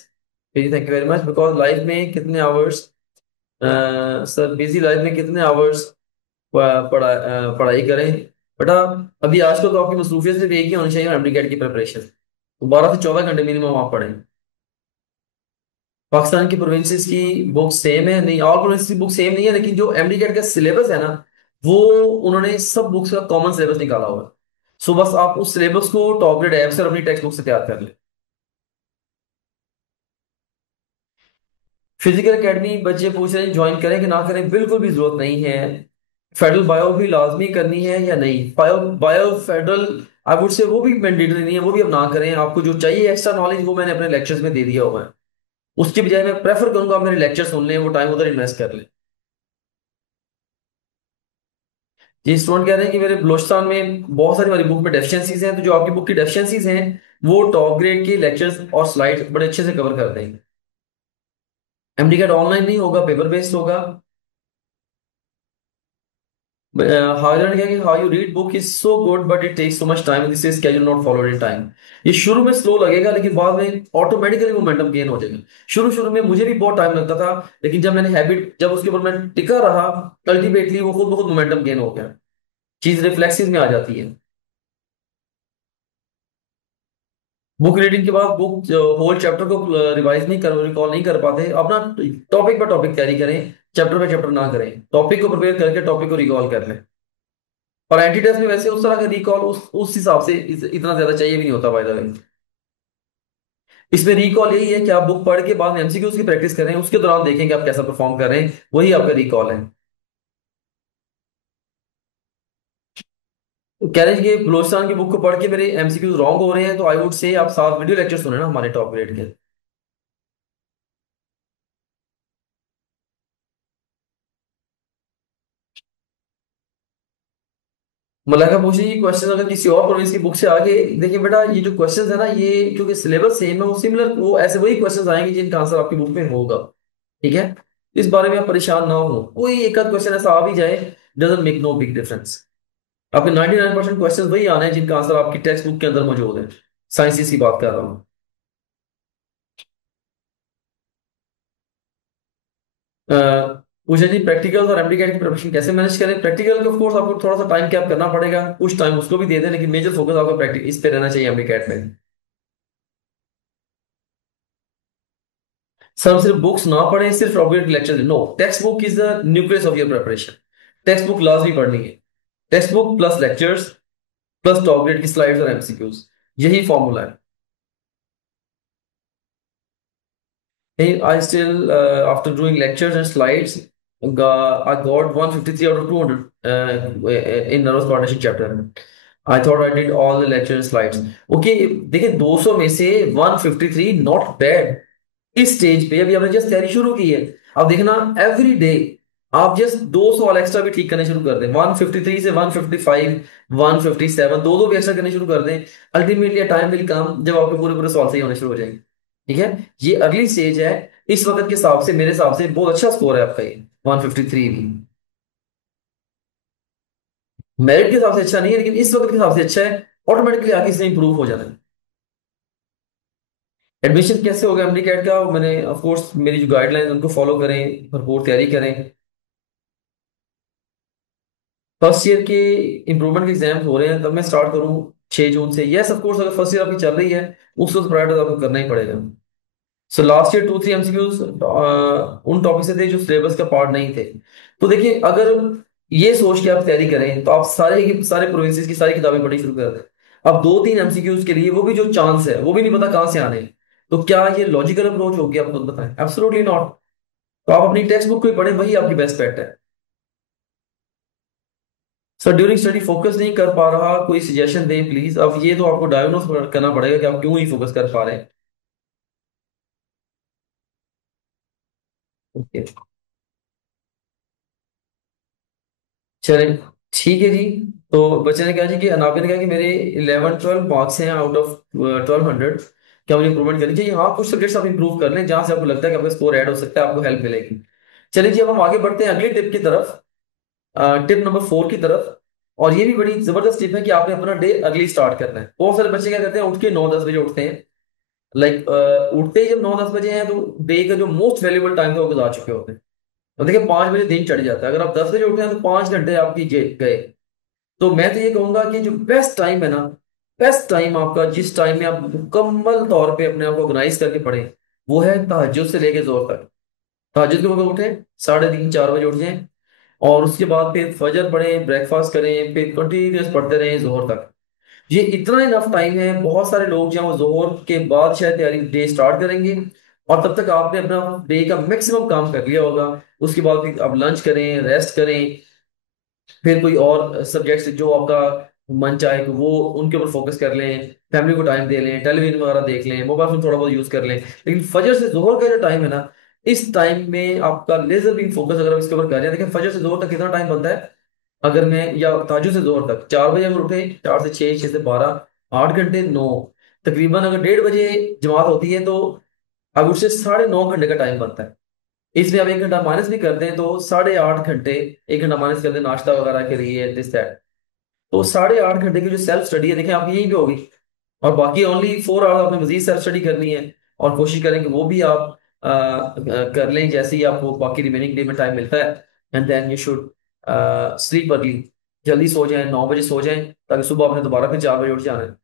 Thank you very much. Because life में कितने आवर्स, सर बिजी लाइफ में कितने आवर्स पढ़ाई करें बेटा? अभी आजकल तो आपकी मसरूफियत सिर्फ एक ही होनी चाहिए, एमडी कैट की प्रिपरेशन। तो 12 से 14 घंटे मिनिमम आप पढ़ें। पाकिस्तान की प्रोविंसेस की बुक सेम है? नहीं, ऑल प्रोविंसेस की बुक सेम नहीं है, लेकिन जो एमडी कैट का सिलेबस है ना, वो उन्होंने सब बुक्स का कॉमन सिलेबस निकाला हुआ है। सो बस आप उस सिलेबस को टॉप ग्रेड ऐप से और अपनी टेक्स्ट बुक से तैयार कर लें। फिजिकल एकेडमी बच्चे पूछ रहे हैं ज्वाइन करें कि ना करें? बिल्कुल भी जरूरत नहीं है। फेडरल बायो भी लाजमी करनी है या नहीं? Bio bio federal, I would say वो भी मैंडेटरी नहीं है, वो भी अब ना करें। आपको जो चाहिए एक्स्ट्रा नॉलेज वो मैंने अपने लेक्चर्स में दे दिया हुआ है। उसके बजाय मैं प्रेफर करूंगा आप मेरे लेक्चर सुन लें, वो टाइम उधर इन्वेस्ट कर लें। जी, स्टूडेंट कह रहे हैं कि मेरे बलोचिस्तान में बहुत सारी हमारी बुक में डेफिशिएंसीज हैं, तो जो आपकी बुक की डेफिशिएंसीज हैं वो टॉप ग्रेड के लेक्चर्स और स्लाइड्स बड़े अच्छे से कवर कर देंगे। एमडी कैट ऑनलाइन नहीं होगा, पेपर बेस्ड होगा। हाईलैंड क्या कि how you read book is so good but it takes so much time, this is schedule not followed in time. ये शुरू में स्लो लगेगा, लेकिन बाद में ऑटोमेटिकली मोमेंटम गेन हो जाएगा। शुरू शुरू में मुझे भी बहुत टाइम लगता था, लेकिन जब मैंने हैबिट, जब उसके ऊपर मैं टिका रहा, अल्टीमेटली वो खुद बहुत मोमेंटम गेन हो गया। चीज रिफ्लेक्सिव में आ जाती है। बुक रीडिंग के बाद बुक होल चैप्टर को रिवाइज नहीं कर रिकॉल नहीं कर पाते, अपना टॉपिक बाय टॉपिक तैयारी करें, चैप्टर बाय चैप्टर ना करें। टॉपिक को प्रिपेयर करके टॉपिक को रिकॉल कर लें। और एंटी टेस्ट में वैसे उस तरह का रिकॉल उस हिसाब से इतना ज्यादा चाहिए भी नहीं होता, बाय द वे। इसमें रिकॉल यही है कि आप बुक पढ़ के बाद में एमसीक्यूज की प्रैक्टिस करें, उसके दौरान देखें कि आप कैसा परफॉर्म कर रहे हैं, वही आपका रिकॉल है। तो कह रहे हैं कि बलोचिस्तान की बुक को पढ़ के मेरे एमसीक्यूज रॉन्ग हो रहे हैं, तो आई वुड से आप 7 वीडियो लेक्चर सुने ना हमारे टॉप ग्रेड के। मलाइका पूछ रही है क्वेश्चन अगर किसी और प्रोविंस की बुक से आगे, देखिए बेटा ये जो क्वेश्चंस है ना, ये क्योंकि सिलेबस सेम है, वो सिमिलर, वो ऐसे वही क्वेश्चंस आएंगे जिनका आंसर आपकी बुक में होगा। ठीक है, इस बारे में आप परेशान ना हो। कोई एक आध क्वेश्चन ऐसा आ भी जाए, doesn't make no big difference. आपके 99% क्वेश्चन वही आने हैं जिनका आंसर आपकी टेक्स्ट बुक के अंदर मौजूद है। साइंसिस की बात कर रहा हूँ। पूछे जी प्रैक्टिकल और एमडीकेट की प्रिपरेशन कैसे मैनेज करें? प्रैक्टिकल ऑफ कोर्स आपको थोड़ा सा टाइम कैप करना पड़ेगा, कुछ टाइम उसको भी दे दें, लेकिन मेजर फोकस आपका प्रैक्टिस इस पे रहना चाहिए एमडीकेट में। सर हम सिर्फ बुक्स ना पढ़े, सिर्फ topic lecture, no, text book is the nucleus of your preparation. Text book लाजमी पढ़नी है। Text book plus lectures plus top grade की स्लाइड्स और एमसीक्यूज, यही फॉर्मूला है। I still, after doing lectures and slides, I got 153 out of 200 in nervous coordination chapter. I thought I did all the lecture and slides. Okay, देखिए 200 में से 153 not bad. इस stage पे अभी आपने जस्ट तैयारी शुरू की है। अब देखना एवरी डे आप जस्ट 200 एक्स्ट्रा भी ठीक करने शुरू कर दें, 153 से 155, 157, दो दो भी एक्स्ट्रा करने शुरू कर दें। अल्टीमेटली टाइम विल कम जब आपके पूरे पूरे सवाल सही होने शुरू हो जाएंगे। ठीक है, ये अर्ली स्टेज है। इस वक्त के हिसाब से, मेरे हिसाब से बहुत अच्छा स्कोर है आपका ये 153 भी। मेरिट के हिसाब से अच्छा नहीं है, लेकिन इस वक्त के हिसाब से अच्छा है। ऑटोमेटिकली आगे इसमें इंप्रूव हो जाना है। एडमिशन कैसे होगा एमडी कैट का, मैंने ऑफ कोर्स मेरी जो गाइडलाइन उनको फॉलो करें, भरपूर तैयारी करें। फर्स्ट ईयर के इंप्रूवमेंट के एग्जाम हो रहे हैं, तब मैं स्टार्ट करूं 6 जून से। यस ऑफ कोर्स, अगर फर्स्ट ईयर आपकी चल रही है, उसको तो प्रायोरिटाइज आपको करना ही पड़ेगा। सो लास्ट ईयर 2-3 एमसीक्यूज उन टॉपिक से थे जो सिलेबस का पार्ट नहीं थे। तो देखिए, अगर ये सोच के आप तैयारी करें, तो आप सारे की सारे प्रोविंसेस की सारी किताबें पढ़नी शुरू कर दें। अब 2-3 एमसीक्यूज के लिए, वो भी जो चांस है, वो भी नहीं पता कहाँ से आने हैं। तो क्या ये लॉजिकल अप्रोच होगी? आप खुद बताएं, एब्सोल्युटली नॉट। तो आप अपनी टेक्स्ट बुक को ही पढ़ें, वही आपकी बेस्ट बेट है। सर ड्यूरिंग स्टडी फोकस नहीं कर पा रहा, कोई सजेशन दें प्लीज। अब ये तो आपको डायग्नोस करना पड़ेगा कि आप क्यों नहीं फोकस कर पा रहे हैं। ओके, चलें, ठीक है जी। तो बच्चे ने कहा जी, कि अनाबिया ने कहा कि मेरे 11-12 मार्क्स हैं आउट ऑफ 1200, क्या मुझे इंप्रूवमेंट करनी चाहिए? हाँ, कुछ सब्जेक्ट्स आप इंप्रूव कर लें जहां से आपको लगता है कि आपका स्कोर ऐड हो सकता है, आपको हेल्प मिलेगी। चलिए जी, अब हम आगे बढ़ते हैं अगली टिप की तरफ, टिप नंबर 4 की तरफ। और ये भी बड़ी जबरदस्त टिप है कि आपने अपना डे अर्ली स्टार्ट करना है। बहुत सारे बच्चे क्या करते हैं, उठ के 9-10 बजे उठते हैं। लाइक उठते ही जब 9-10 बजे हैं, तो डे का जो मोस्ट वैल्यूबल टाइम था वो गुजार चुके होते हैं। तो देखिए, 5 बजे दिन चढ़ जाता है। अगर आप 10 बजे उठे हैं, तो 5 घंटे आपकी गए। तो मैं तो ये कहूंगा कि जो बेस्ट टाइम है ना, बेस्ट टाइम आपका, जिस टाइम में आप मुकम्मल तौर पे अपने आप को ऑर्गेनाइज करके पढ़ें, वो है तहज्जुद से लेके जोर तक। तहज्जुद के वक्त उठे, 3:30-4 बजे उठ जाएं, और उसके बाद फिर फजर पढ़ें, ब्रेकफास्ट करें, फिर कंटिन्यूस पढ़ते रहें जोहर तक। ये इतना इनफ टाइम है। बहुत सारे लोग जो हैं वो जोहर के बाद शायद तैयारी डे स्टार्ट करेंगे, और तब तक आपने अपना डे का मैक्सिमम काम कर लिया होगा। उसके बाद फिर आप लंच करें, रेस्ट करें, फिर कोई और सब्जेक्ट्स जो आपका मन चाहे कि वो उनके ऊपर फोकस कर लें, फैमिली को टाइम दे लें, टेलीविजन वगैरह देख लें, मोबाइल फोन थोड़ा बहुत यूज कर लें। लेकिन फजर से जोहर का जो टाइम है ना, इस टाइम में आपका लेजर बीम फोकस अगर हम इसके ऊपर कर रहे हैं। देखिए, फजर से जोहर तक कितना टाइम बनता है? अगर मैं, या ताजु से जोहर तक 4 बजे अगर उठे, 4 से 6, 6 से 12, 8 घंटे, 9, तकरीबन अगर 1:30 बजे जमात होती है, तो अब उससे 9.5 घंटे का टाइम बनता है। इसमें अब 1 घंटा माइनस भी कर दें, तो 8.5 घंटे। 1 घंटा माइनस कर दें नाश्ता वगैरह के लिए, दिस दैट। तो 8.5 घंटे की जो सेल्फ स्टडी है, देखें आपकी यहीं पे होगी। और बाकी ओनली 4 आवर्स आपने मजीद सेल्फ स्टडी करनी है। और कोशिश करें कि वो भी आप कर लें जैसे ही आपको बाकी रिमेनिंग डे में टाइम मिलता है। And then you should sleep early. जल्दी सो जाएं, 9 बजे सो जाएं, ताकि सुबह आपने दोबारा फिर 4 बजे उठ जाना है।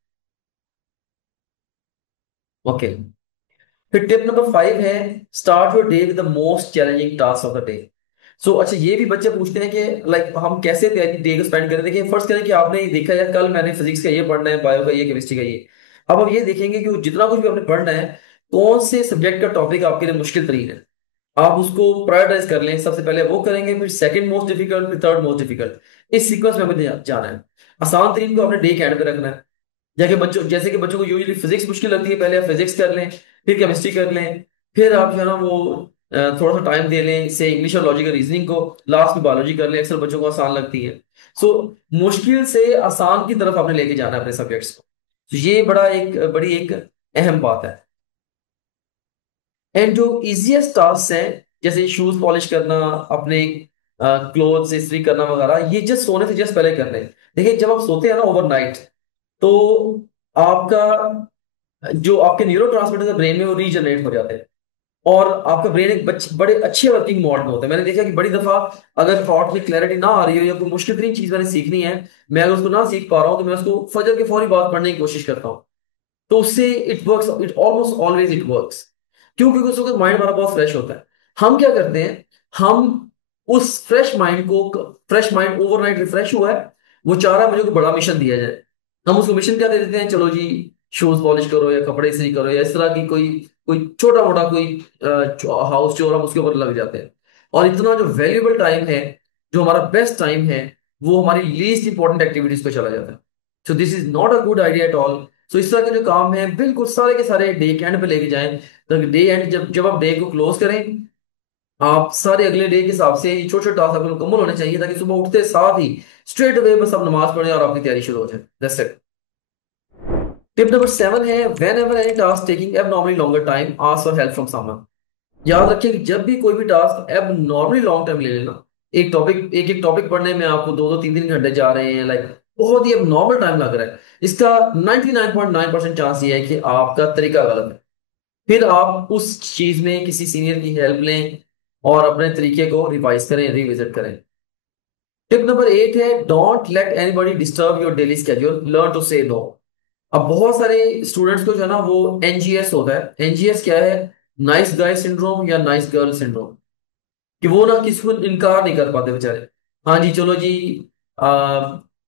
ओके। फिर टिप नंबर 5 है, start your day with the most challenging task of the day. So अच्छा, ये भी बच्चे पूछते हैं कि लाइक हम कैसे डे को स्पेंड करें। देखिए, फर्स्ट करें कि आपने ये देखा यार, कल मैंने फिजिक्स का ये पढ़ना है, बायो का ये, केमिस्ट्री का ये। अब हम ये देखेंगे कि वो जितना कुछ भी आपने पढ़ना है, कौन से सब्जेक्ट का टॉपिक आपके लिए मुश्किल तरीन है, आप उसको प्रायोरिटाइज कर लें। सबसे पहले वो करेंगे, फिर सेकंड मोस्ट डिफिकल्ट, फिर थर्ड मोस्ट डिफिकल्ट। इस सीक्वेंस में हमें जाना है। आसान तरीन को अपने डे के एंड पे रखना है। जैसे कि बच्चों को यूजुअली फिजिक्स मुश्किल लगती है, पहले आप फिजिक्स कर लें, फिर केमिस्ट्री कर लें, फिर आप जो है ना वो थोड़ा सा टाइम दे लें से इंग्लिश और लॉजिकल रीजनिंग को, लास्ट में बायोलॉजी कर लें। अक्सर बच्चों को आसान लगती है। सो मुश्किल से आसान की तरफ आपने लेके जाना है अपने सब्जेक्ट्स को। तो ये बड़ी एक अहम बात है। एंड जो इजिएस्ट टास्क हैं, जैसे शूज पॉलिश करना, अपने क्लोथ्स इस्त्री करना वगैरह, ये जस्ट सोने से जस्ट पहले करने हैं। देखिए, जब आप सोते हैं ना ओवरनाइट, तो आपका जो आपके न्यूरो ट्रांसमीटर ब्रेन में वो रीजनरेट हो जाते हैं, और आपका ब्रेन एक बड़े अच्छे वर्किंग मोड में होता है। मैंने देखा कि बड़ी दफा अगर थॉट में क्लैरिटी ना आ रही हो, या कोई मुश्किल तरीन चीज मैंने सीखनी है, मैं अगर उसको ना सीख पा रहा हूँ, तो मैं उसको फजर के फौरी बाद पढ़ने की कोशिश करता हूँ। तो उससे it works, it almost always it works. क्यों? क्योंकि उस वक्त माइंड हमारा बहुत फ्रेश होता है। हम क्या करते हैं, हम उस फ्रेश माइंड ओवरनाइट रिफ्रेश हुआ है, वो चाह रहा है मुझे कोई बड़ा मिशन दिया जाए। हम उसको मिशन क्या दे देते हैं, चलो जी शूज पॉलिश करो, या कपड़े इस्त्री करो, या इस तरह की कोई कोई छोटा मोटा कोई हाउस चोर, हम उसके ऊपर लग जाते हैं। और इतना जो वैल्यूबल टाइम है, जो हमारा बेस्ट टाइम है, वो हमारी लीस्ट इंपॉर्टेंट एक्टिविटीज पे चला जाता है। So this is not a good idea at all. So इस तरह के जो काम है, बिल्कुल सारे के सारे डे के एंड पे लेके जाएं। तो डे एंड, जब जब आप डे को क्लोज करें, आप सारे अगले डे के हिसाब से ये छोटे छोटे टास्क आपको मुकम्मल होने चाहिए, ताकि सुबह उठते साथ ही स्ट्रेट अवे बस आप नमाज पढ़ें और आपकी तैयारी शुरू हो जाए। That's it. टिप नंबर 7 है when ever any task taking abnormally longer time ask for help from someone. याद रखिए कि जब भी कोई भी टास्क एबनॉर्मली लॉन्ग टाइम ले लेना, एक एक टॉपिक पढ़ने में आपको 2 2 3 3 घंटे जा रहे हैं, लाइक बहुत ही एबनॉर्मल टाइम लग रहा है, इसका 99.9% चांस ये है कि आपका तरीका गलत है। फिर आप उस चीज में किसी सीनियर की हेल्प लें और अपने तरीके को रिवाइज करें, रिविजिट करें। टिप नंबर 8 है don't let anybody disturb your daily schedule, learn to say no. अब बहुत सारे स्टूडेंट्स को जो है ना वो एनजीएस होता है। एनजीएस क्या है? नाइस गाय सिंड्रोम या नाइस गर्ल सिंड्रोम, कि वो ना किसी को इनकार नहीं कर पाते बेचारे। हाँ जी चलो जी,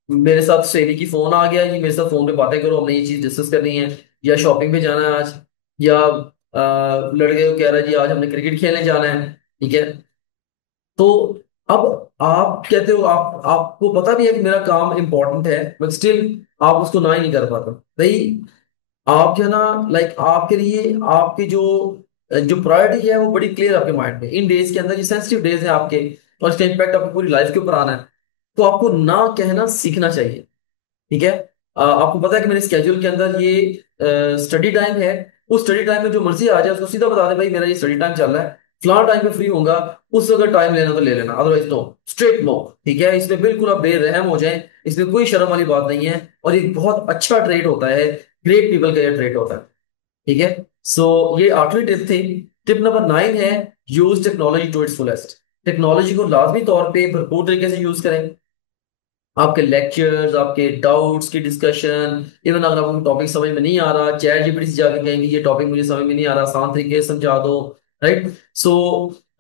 मेरे साथ सहेली की फोन आ गया जी, मेरे साथ फोन पे बातें करो, हमने ये चीज डिस्कस करनी है, या शॉपिंग पे जाना है आज, या लड़के को कह रहा है जी आज हमने क्रिकेट खेलने जाना है। ठीक है, तो अब आप कहते हो, आपको पता भी है कि मेरा काम इंपॉर्टेंट है, बट स्टिल आप उसको ना ही नहीं कर पाते भाई। आप जो है ना, लाइक आपके लिए आपकी जो जो प्रायोरिटी है वो बड़ी क्लियर आपके माइंड में। इन डेज के अंदर ये सेंसिटिव डेज है आपके, और इसका इम्पैक्ट आपकी पूरी लाइफ के ऊपर आना है, तो आपको ना कहना सीखना चाहिए। ठीक है, आपको पता है कि मेरे स्केड्यूल के अंदर ये स्टडी टाइम है, उस स्टडी टाइम में जो मर्जी आ जाए उसको सीधा बता दे, भाई मेरा ये स्टडी टाइम चल रहा है, फलाना टाइम पे फ्री होऊंगा, उस अगर टाइम लेना तो ले लेना, अदरवाइज नो, स्ट्रेट नो। ठीक है, इसमें बिल्कुल आप बेरहम हो जाएं, इसमें कोई शर्म वाली बात नहीं है, और ये बहुत अच्छा ट्रेड होता है, ग्रेट पीपल का ये ट्रेड होता है। ठीक है, सो ये 8वीं टिप थी। टिप नंबर 9 है use technology to its fullest. Technology को लाजमी तौर पे भरपूर तरीके से यूज करें। आपके लेक्चर्स, आपके डाउट्स की डिस्कशन, इवन अगर आपको टॉपिक समझ में नहीं आ रहा, चैट जीपीटी से जाके कहेंगे ये टॉपिक मुझे समझ में नहीं आ रहा, आसान तरीके से समझा दो। राइट, सो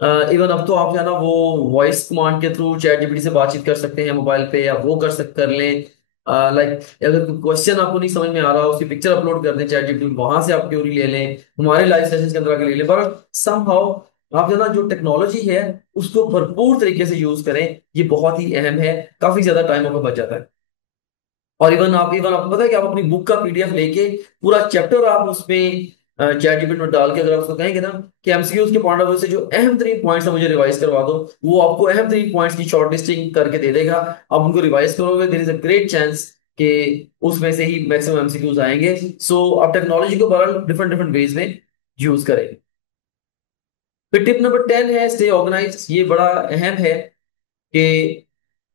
इवन अब तो आप जो है ना वो वॉइस कमांड के थ्रू चैट जीपीटी से बातचीत कर सकते हैं मोबाइल पे, या वो कर लें। लाइक अगर कोई क्वेश्चन आपको नहीं समझ में आ रहा, उसकी पिक्चर अपलोड कर दें चैट जीपीटी, वहां से आप क्यूरी ले लें, हमारे लाइव सेशन के अंदर आके ले लें, पर समहाउ आप जो ना जो टेक्नोलॉजी है उसको भरपूर तरीके से यूज करें, ये बहुत ही अहम है, काफी ज्यादा टाइम आपका बच जाता है। और इवन आपको पता है कि आप अपनी बुक का पीडीएफ लेके पूरा चैप्टर आप उसमें चैट जीपीटी में डाल के अगर आप उसको कहेंगे ना कि एमसीक्यूज के पॉइंट ऑफ व्यू से जो अहम 3 पॉइंट्स है मुझे रिवाइज करवा दो, वो आपको अहम 3 पॉइंट्स की शॉर्ट लिस्टिंग करके दे देगा। आप उनको रिवाइज करोगे, there is a great chance कि उसमें से ही मैक्सिमम एमसीक्यूज आएंगे। सो आप टेक्नोलॉजी को बहरहाल डिफरेंट डिफरेंट वेज में यूज करें। फिर टिप नंबर 10 है स्टे ऑर्गेनाइज। ये बड़ा अहम है कि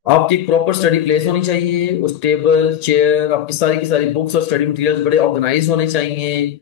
आपकी एक प्रॉपर स्टडी प्लेस होनी चाहिए, उस टेबल चेयर, आपकी सारी की सारी बुक्स और स्टडी मटेरियल्स बड़े ऑर्गेनाइज होने चाहिए।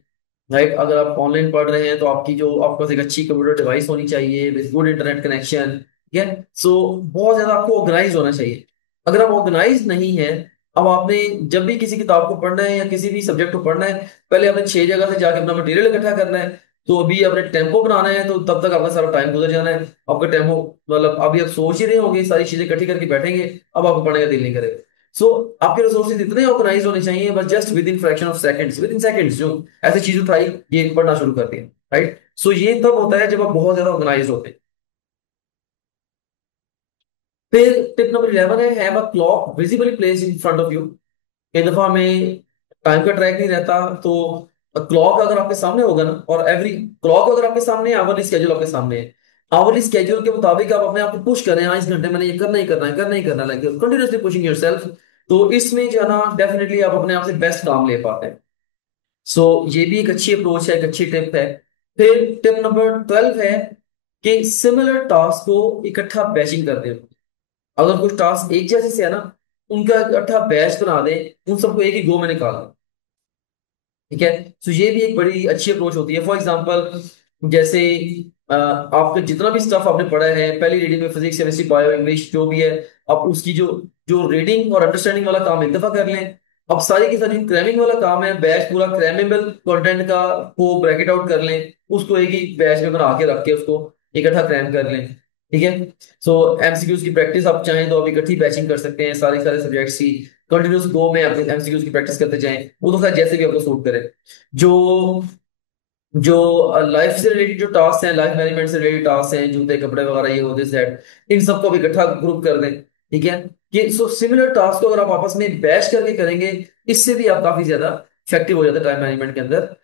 राइट, अगर आप ऑनलाइन पढ़ रहे हैं तो आपकी जो आपके पास एक अच्छी कंप्यूटर डिवाइस होनी चाहिए विद गुड इंटरनेट कनेक्शन। ठीक है, सो बहुत ज्यादा आपको ऑर्गेनाइज होना चाहिए। अगर आप ऑर्गेनाइज नहीं है, अब आपने जब भी किसी किताब को पढ़ना है या किसी भी सब्जेक्ट को पढ़ना है, पहले आपने 6 जगह से जाके अपना मटेरियल इकट्ठा करना है। तो अभी अपने टेम्पो बनाना है, तो तब तक आपका सारा टाइम गुजर जाना है। आपका टेम्पो मतलब अभी आप सोच ही रहे होंगे, सारी चीजें इकट्ठी करके बैठेंगे, अब आपको पढ़ने का दिल नहीं करेगा। सो आपके रिसोर्सेज इतने ऑर्गेनाइज होने चाहिए, बस just with in fraction of seconds, with in seconds जो ऐसी चीज उठाई ये पढ़ना शुरू कर दिया। राइट, सो ये तब होता है जब आप बहुत ज्यादा ऑर्गेनाइज होते हैं। फिर टिप नंबर 11 है have a clock visibly place in front of you. कई दफा हमें टाइम का ट्रैक नहीं रहता, तो क्लॉक अगर आपके सामने होगा ना, और एवरी क्लॉक अगर आपके सामने है, आवरली स्केड्यूल आपके सामने है, आवरली स्केड्यूल के मुताबिक आप अपने आप को पुश करें, हाँ इस घंटे मैंने ये करना ही करना है, करना ही करना है, कंटिन्यूसली पुशिंग योरसेल्फ, तो इसमें जो है ना डेफिनेटली आप अपने आप से बेस्ट काम ले पाते हैं। सो ये भी एक अच्छी अप्रोच है, एक अच्छी टिप है। फिर टिप नंबर 12 है कि सिमिलर टास्क को इकट्ठा बैचिंग कर दें। अगर कुछ टास्क एक जैसे से है ना, उनका इकट्ठा बैच बना दें, उन सबको एक ही गो में निकाल दें। ठीक है, तो ये भी एक बड़ी अच्छी अप्रोच होती है। फॉर एग्जांपल जैसे आपका जितना भी स्टफ आपने पढ़ा है पहली रीडिंग में, फिजिक्स केमिस्ट्री बायो इंग्लिश जो भी है, आप उसकी जो जो रीडिंग और अंडरस्टैंडिंग वाला काम एक दफा कर लें। अब सारी की सारी क्रैमिंग वाला काम है, बैच पूरा क्रैमेबल कंटेंट का को ब्रैकेट आउट कर लें, उसको एक ही बैच में बना के रख के उसको इकट्ठा क्रैम कर लें। ठीक है, सो एमसीक्यूज की प्रैक्टिस आप चाहें तो आप इकट्ठी बैचिंग कर सकते हैं सारे सारे सब्जेक्ट्स की, कंटिन्यूस गो में आप एमसीक्यूज की प्रैक्टिस करते जाएं, वो तो खैर जैसे भी आपको सूट करे। जो जो लाइफ से रिलेटेड जो टास्क हैं, लाइफ मैनेजमेंट से रिलेटेड टास्क हैं, जूते कपड़े वगैरह ये होते सेट, इन सबको भी इकट्ठा ग्रुप कर दें। ठीक है, कि सो सिमिलर टास्क को अगर आप आपस में बैच करके करेंगे, इससे भी आप काफी ज्यादा इफेक्टिव हो जाते हैं टाइम मैनेजमेंट के अंदर।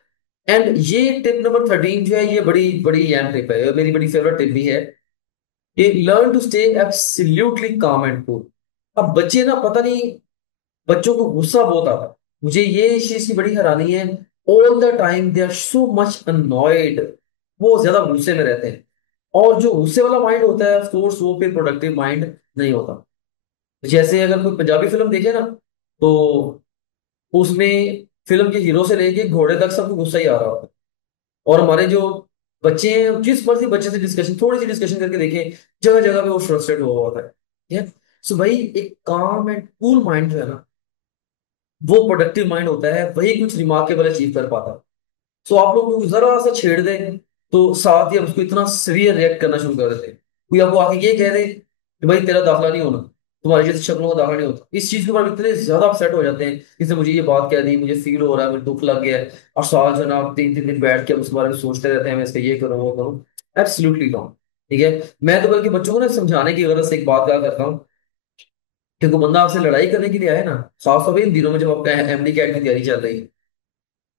एंड ये टिप नंबर 13 जो है, ये बड़ी बड़ी अहम टिप है, मेरी बड़ी फेवरेट टिप भी है, कि लर्न टू स्टे एब्सोल्युटली काम एंड कूल। अब बच्चे ना, पता नहीं, बच्चों को गुस्सा बहुत आता है, मुझे ये चीज की बड़ी हैरानी है, all the time they are so much annoyed, वो ज्यादा गुस्से में रहते हैं। और जो गुस्से वाला माइंड होता है ऑफ कोर्स वो फिर प्रोडक्टिव माइंड नहीं होता। जैसे अगर कोई पंजाबी फिल्म देखे ना, तो उसमें फिल्म के हीरो से लेके घोड़े तक सबको गुस्सा ही आ रहा होता है। और हमारे जो बच्चे हैं, जिस मर्जी बच्चे से डिस्कशन, थोड़ी सी डिस्कशन करके देखें, जगह जगह पे वो फ्रस्ट्रेट हुआ होता है। ठीक है। सो भाई एक काम एंड कूल माइंड जो है ना, वो प्रोडक्टिव माइंड होता है, वही कुछ रिमार्केबल अचीव कर पाता है। सो आप लोग को जरा सा छेड़ दें तो साथ ही आप उसको इतना सीवियर रिएक्ट करना शुरू कर देते हैं। कोई आपको आके ये कह दे कि भाई तेरा दाखला नहीं होना, तुम्हारी जैसे शक्लों का दाखला नहीं होता, इस चीज के ऊपर इतने ज्यादा अपसेट हो जाते हैं, इसने मुझे ये बात कह दी, मुझे फील हो रहा है, मुझे दुख लग गया है, और साल जो है ना आप 3 3 दिन बैठ के उस बारे में सोचते रहते हैं, मैं इसका ये करूँ वो करूँ। Absolutely wrong. ठीक है। मैं तो बल्कि बच्चों को ना समझाने की गरज से एक बात कहा करता हूँ कि कोई बंदा आपसे लड़ाई करने के लिए आए ना, खासतौर पर इन दिनों में जब आपका एमडी कैट की तैयारी चल रही है,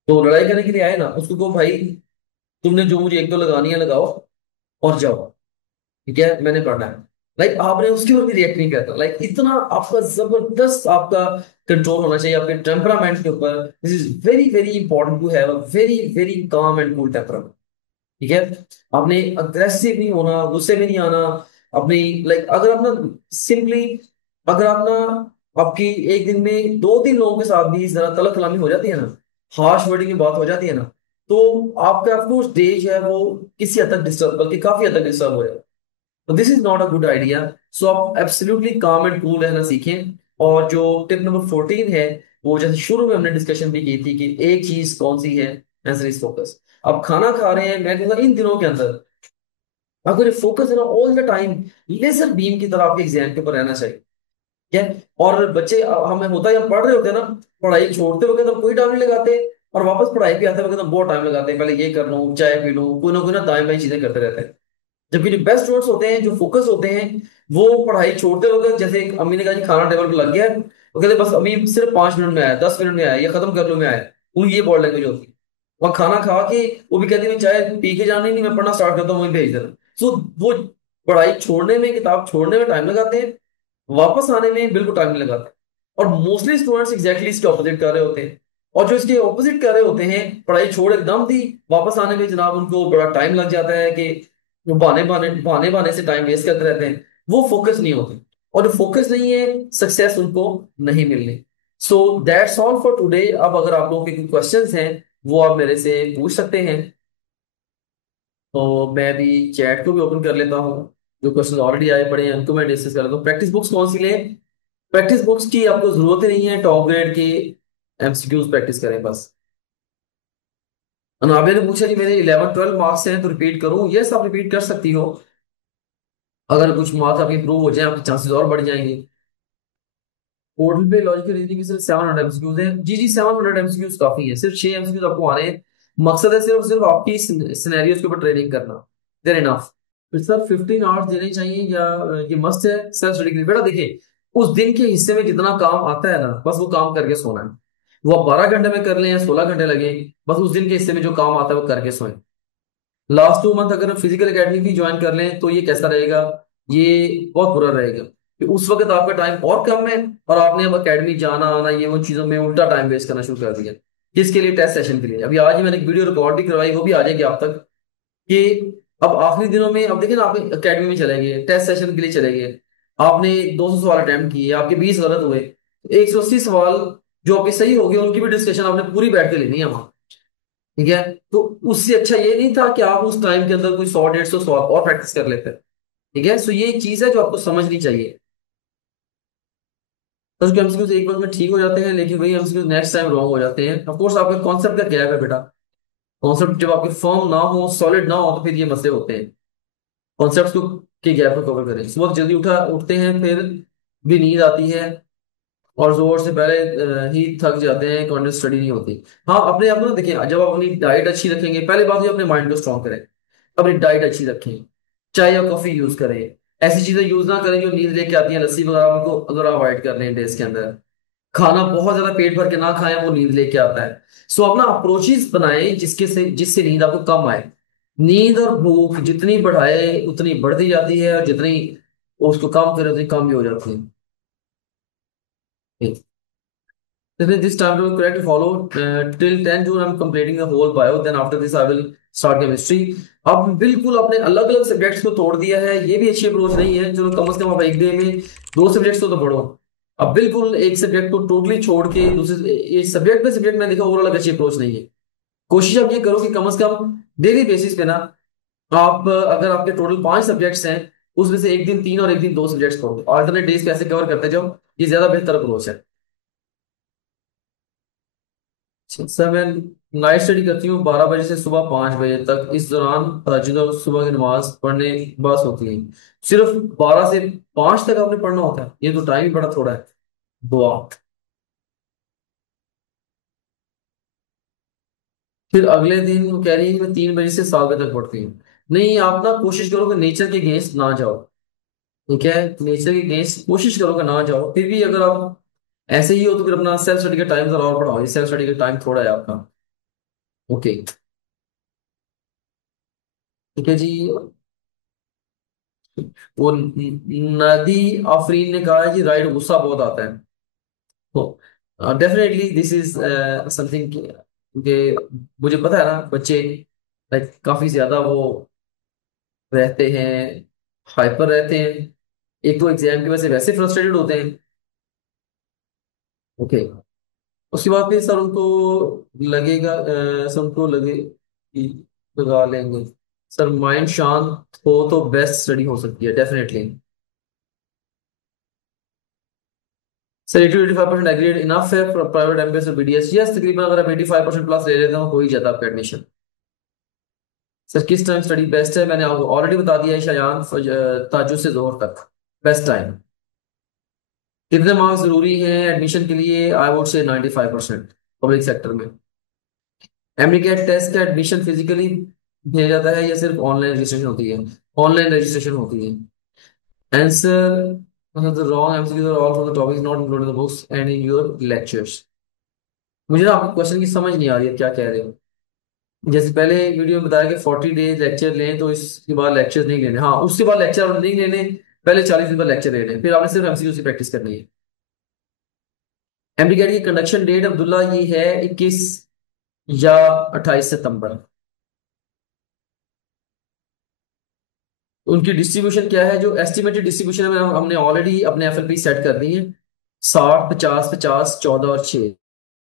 तो लड़ाई करने के लिए आए ना, उसको कहो भाई तुमने जो मुझे एक दो लगानी है लगाओ और जाओ। ठीक है, मैंने पढ़ना है। लाइक आपने उसके ऊपर भी रिएक्ट नहीं करता, लाइक इतना आपका जबरदस्त आपका कंट्रोल होना चाहिए आपके टेम्परामेंट के ऊपर। This is very very important to have a very very calm and cool temperament. ठीक है। आपने अग्रेसिव नहीं होना, गुस्से में नहीं आना। अपनी लाइक अगर आप ना सिंपली, अगर आप ना आपकी एक दिन में 2 3 लोगों के साथ भी जरा तलक कलामी हो जाती है ना, हार्श वर्डिंग की बात हो जाती है ना, तो आपका ऑफकोर्स डे जो है वो किसी हद तक डिस्टर्ब, बल्कि काफी हद तक डिस्टर्ब हो जाएगा। तो this is not a good idea. So आप एब्सोल्युटली काम एंड कूल रहना सीखें। और जो टिप नंबर 14 है, वो जैसे शुरू में हमने डिस्कशन भी की थी कि एक चीज कौन सी है, आंसर इज फोकस। आप खाना खा रहे हैं, मैं कहूँगा इन दिनों के अंदर अगर ये फोकस है ना all the time, laser beam की तरह आपके एग्जाम के ऊपर रहना चाहिए। ठीक है। और बच्चे हमें होता है, हम पढ़ रहे होते हैं ना, पढ़ाई छोड़ते वक्त हम कोई टाइम नहीं लगाते, और वापस पढ़ाई पे आते वक्त हम बहुत टाइम लगाते हैं, पहले ये कर लूँ, चाय पी लूँ, कोई ना दाएं बाएं चीजें करते रहते हैं। जबकि जो बेस्ट स्टूडेंट्स होते हैं, जो फोकस होते हैं, वो पढ़ाई छोड़ते वक्त, जैसे एक अम्मी ने कहा जी खाना टेबल पर लग गया है, वो कहते बस अम्मी सिर्फ 5 मिनट में आया, 10 मिनट में आया, ये खत्म कर लो मैं आया। उनकी ये बॉडी लैंग्वेज होती है। वहाँ खाना खा के वो भी कहती है मैं चाय पी के जाना ही नहीं, मैं पढ़ना स्टार्ट करता हूँ, वहीं भेज देना। सो वो पढ़ाई छोड़ने में, किताब छोड़ने में टाइम लगाते हैं, वापस आने में बिल्कुल टाइम नहीं लगाते। और मोस्टली स्टूडेंट्स एग्जैक्टली इसके ऑपोजिट कर रहे होते हैं। और जो इसके ऑपोजिट कर रहे होते हैं, पढ़ाई छोड़ एकदम दी, वापस आने में जनाब उनको बड़ा टाइम लग जाता है कि वो बहाने बहाने से टाइम वेस्ट करते रहते हैं, वो फोकस नहीं होते। और जो फोकस नहीं है, सक्सेस उनको नहीं मिलनी। So that's all for today. अब अगर आप लोगों के कोई क्वेश्चंस हैं, वो आप मेरे से पूछ सकते हैं। तो मैं भी चैट को भी ओपन कर लेता हूँ, जो क्वेश्चन ऑलरेडी आए पड़े हैं उनको मैं डिस्कस कर लेता हूँ। प्रैक्टिस बुक्स कौन सी लें? प्रैक्टिस बुक्स की आपको जरूरत ही नहीं है, टॉप ग्रेड की एमसीक्यूज प्रैक्टिस करें बस। अनाबे ने पूछा कि मेरे 11 12 मार्क्स हैं तो रिपीट करूं? यस, आप रिपीट कर सकती हो। अगर कुछ मार्क्स आपके इंप्रूव हो जाए, आपके चांसेस और बढ़ जाएंगे। पोर्टल पे लॉजिकल रीजनिंग की सिर्फ 700 एमसीक्यूज हैं। जी जी, 700 एमसीक्यूज काफी है, सिर्फ 6 एमसीक्यूज आपको आने हैं। मकसद है सिर्फ सिर्फ आपकी सिनेरियोज के ऊपर ट्रेनिंग करना। There enough. फिर सर 15 आवर्स देने चाहिए या ये मस्ट है सेल्फ स्टडी के लिए? बेटा देखिए, उस दिन के हिस्से में जितना काम आता है ना, बस वो काम करके सोना है। वो आप 12 घंटे में कर लें या 16 घंटे लगे, बस उस दिन के हिस्से में जो काम आता है वो करके सोएं। लास्ट 2 मंथ अगर फिजिकल एकेडमी भी ज्वाइन कर लें तो ये कैसा रहेगा? ये बहुत बुरा रहेगा कि उस वक्त आपका टाइम और कम है, और आपने अब एकेडमी जाना आना ये वो चीजों में उल्टा टाइम वेस्ट करना शुरू कर दिया। किसके लिए? टेस्ट सेशन के लिए। अभी आज ही मैंने एक वीडियो रिकॉर्ड भी करवाई, वो भी आ जाएगी आप तक, कि अब आखिरी दिनों में, अब देखिए ना, आप एकेडमी में चले गए, टेस्ट सेशन के लिए चले गए, आपने 200 सवाल अटेम्प्ट किए, आपके 20 गलत हुए, 180 सवाल जो आपके सही हो गए उनकी भी डिस्कशन आपने पूरी बैठ के लेनी है वहां। ठीक है। तो उससे अच्छा ये नहीं था कि आप उस टाइम के अंदर कोई 100 150 सवाल और प्रैक्टिस कर लेते हैं। ठीक है। सो ये एक चीज है जो आपको समझनी चाहिए। तो उसके एमसीक्यूज एक बार में ठीक हो जाते हैं, लेकिन वही एमसीक्यूज नेक्स्ट टाइम रॉन्ग हो जाते हैं। ऑफ कोर्स आपका कॉन्सेप्ट का गैप है बेटा। कॉन्सेप्ट जब आपके फर्म ना हो, सॉलिड ना हो, तो फिर ये मसले होते हैं। कॉन्सेप्ट को के गैप को कवर करें। सुबह जल्दी उठते हैं, फिर भी नींद आती है, और जोर से पहले ही थक जाते हैं, कॉन्टिन्यूस स्टडी नहीं होती। हाँ, अपने आप ना देखिए, जब आप अपनी डाइट अच्छी रखेंगे, पहले बात ये अपने माइंड को स्ट्रॉन्ग करें। अपनी डाइट अच्छी रखें, चाय या कॉफी यूज करें, ऐसी चीजें यूज ना करें जो नींद लेके आती हैं, लस्सी वगैरह को अगर अवॉइड कर लें डेज के अंदर। खाना बहुत ज्यादा पेट भर के ना खाएं, वो नींद लेके आता है। सो अपना अप्रोचेस बनाएं जिससे नींद आपको कम आए। नींद और भूख जितनी बढ़ाए उतनी बढ़ती जाती है, और जितनी उसको कम करे उतनी कम भी हो जाती है। This timetable correct follow till 10 June I'm completing the whole bio, then after this I will start chemistry. अब बिल्कुल अपने अलग अलग सब्जेक्ट्स को तोड़ दिया है, ये भी अच्छी अप्रोच नहीं है। चलो कम से कम आप एक डे में दो सब्जेक्ट्स तो पढ़ो। अब बिल्कुल एक सब्जेक्ट को टोटली छोड़ के दूसरे ये सब्जेक्ट पे सब्जेक्ट मैंने देखा ओवरऑल अच्छी अप्रोच नहीं है। कोशिश आप ये करो कि कम से कम डेली बेसिस पे ना आप अगर आपके टोटल 5 सब्जेक्ट्स हैं उसमें से एक दिन 3 और एक दिन 2 सब्जेक्ट्स पढ़ो, ऑल्टरनेट डेज पे ऐसे कवर करते जाओ, ये ज्यादा बेहतर अप्रोच है। सर मैं नाइट स्टडी करती हूँ 12 बजे से सुबह 5 बजे तक। इस दौरान तहज्जुद और सुबह की नमाज पढ़ने बस होती है। सिर्फ 12 से 5 तक आपने पढ़ना होता है, ये तो टाइम ही बड़ा थोड़ा है। दुआ। फिर अगले दिन वो कह रही है कि मैं 3 बजे से 7 बजे तक पढ़ती हूँ। नहीं, आप ना कोशिश करो कि नेचर के अगेंस्ट ना जाओ। ठीक है, नेचर के अगेंस्ट कोशिश करो कि ना जाओ। फिर भी अगर आप ऐसे ही हो तो फिर अपना सेल्फ स्टडी का टाइम जरा और बढ़ाओ, सेल्फ स्टडी का टाइम थोड़ा है आपका। ओके। ठीक है जी। वो नदी आफरीन ने कहा है कि राइट गुस्सा बहुत आता है। तो डेफिनेटली दिस इज समथिंग कि मुझे पता है ना, बच्चे लाइक काफी ज्यादा वो रहते हैं, हाइपर रहते हैं। एक तो एग्जाम की वजह से वैसे फ्रस्ट्रेटेड होते हैं। ओके। उसके बाद फिर सर उनको लगेगा सर उनको लगा लेंगे। सर माइंड शांत हो तो बेस्ट स्टडी हो सकती है डेफिनेटली। सर 80-85% एग्रीड इनफ है प्राइवेट एमबीएस और बीडीएस। यस, तकरीबन अगर आप 85% प्लस ले लेते हो हो ही जाता है आपका एडमिशन। सर किस टाइम स्टडी बेस्ट है, मैंने आपको ऑलरेडी बता दिया है, शायान ताजुद से जोहर तक बेस्ट टाइम। कितने मार्क्स जरूरी हैं एडमिशन के लिए? I would say 95% public sector में। एमरीकेट टेस्ट का एडमिशन फिजिकली दिया जाता है या सिर्फ ऑनलाइन रजिस्ट्रेशन होती है? ऑनलाइन रजिस्ट्रेशन होती है। Answer the wrong MCQs are all from the topics not included in the books and in your lectures। मुझे ना आपके क्वेश्चन की समझ नहीं आ रही है, क्या कह रहे हो? जैसे पहले वीडियो में बताया कि 40 डेज लेक्चर लें तो इसके बाद लेक्चर नहीं लेने। हाँ, उसके बाद लेक्चर नहीं लेने, पहले 40 दिन बाद लेक्चर लेने, फिर आपने सिर्फ एमसीक्यू की प्रैक्टिस करनी है। एमरीकेट की कंडक्शन डेट अब्दुल्ला ये है 21 या 28 सितंबर। उनकी डिस्ट्रीब्यूशन क्या है? जो एस्टिमेटेड डिस्ट्रीब्यूशन है हमने ऑलरेडी अपने एफएलपी सेट कर दी है। 60 50 50 14 और 6।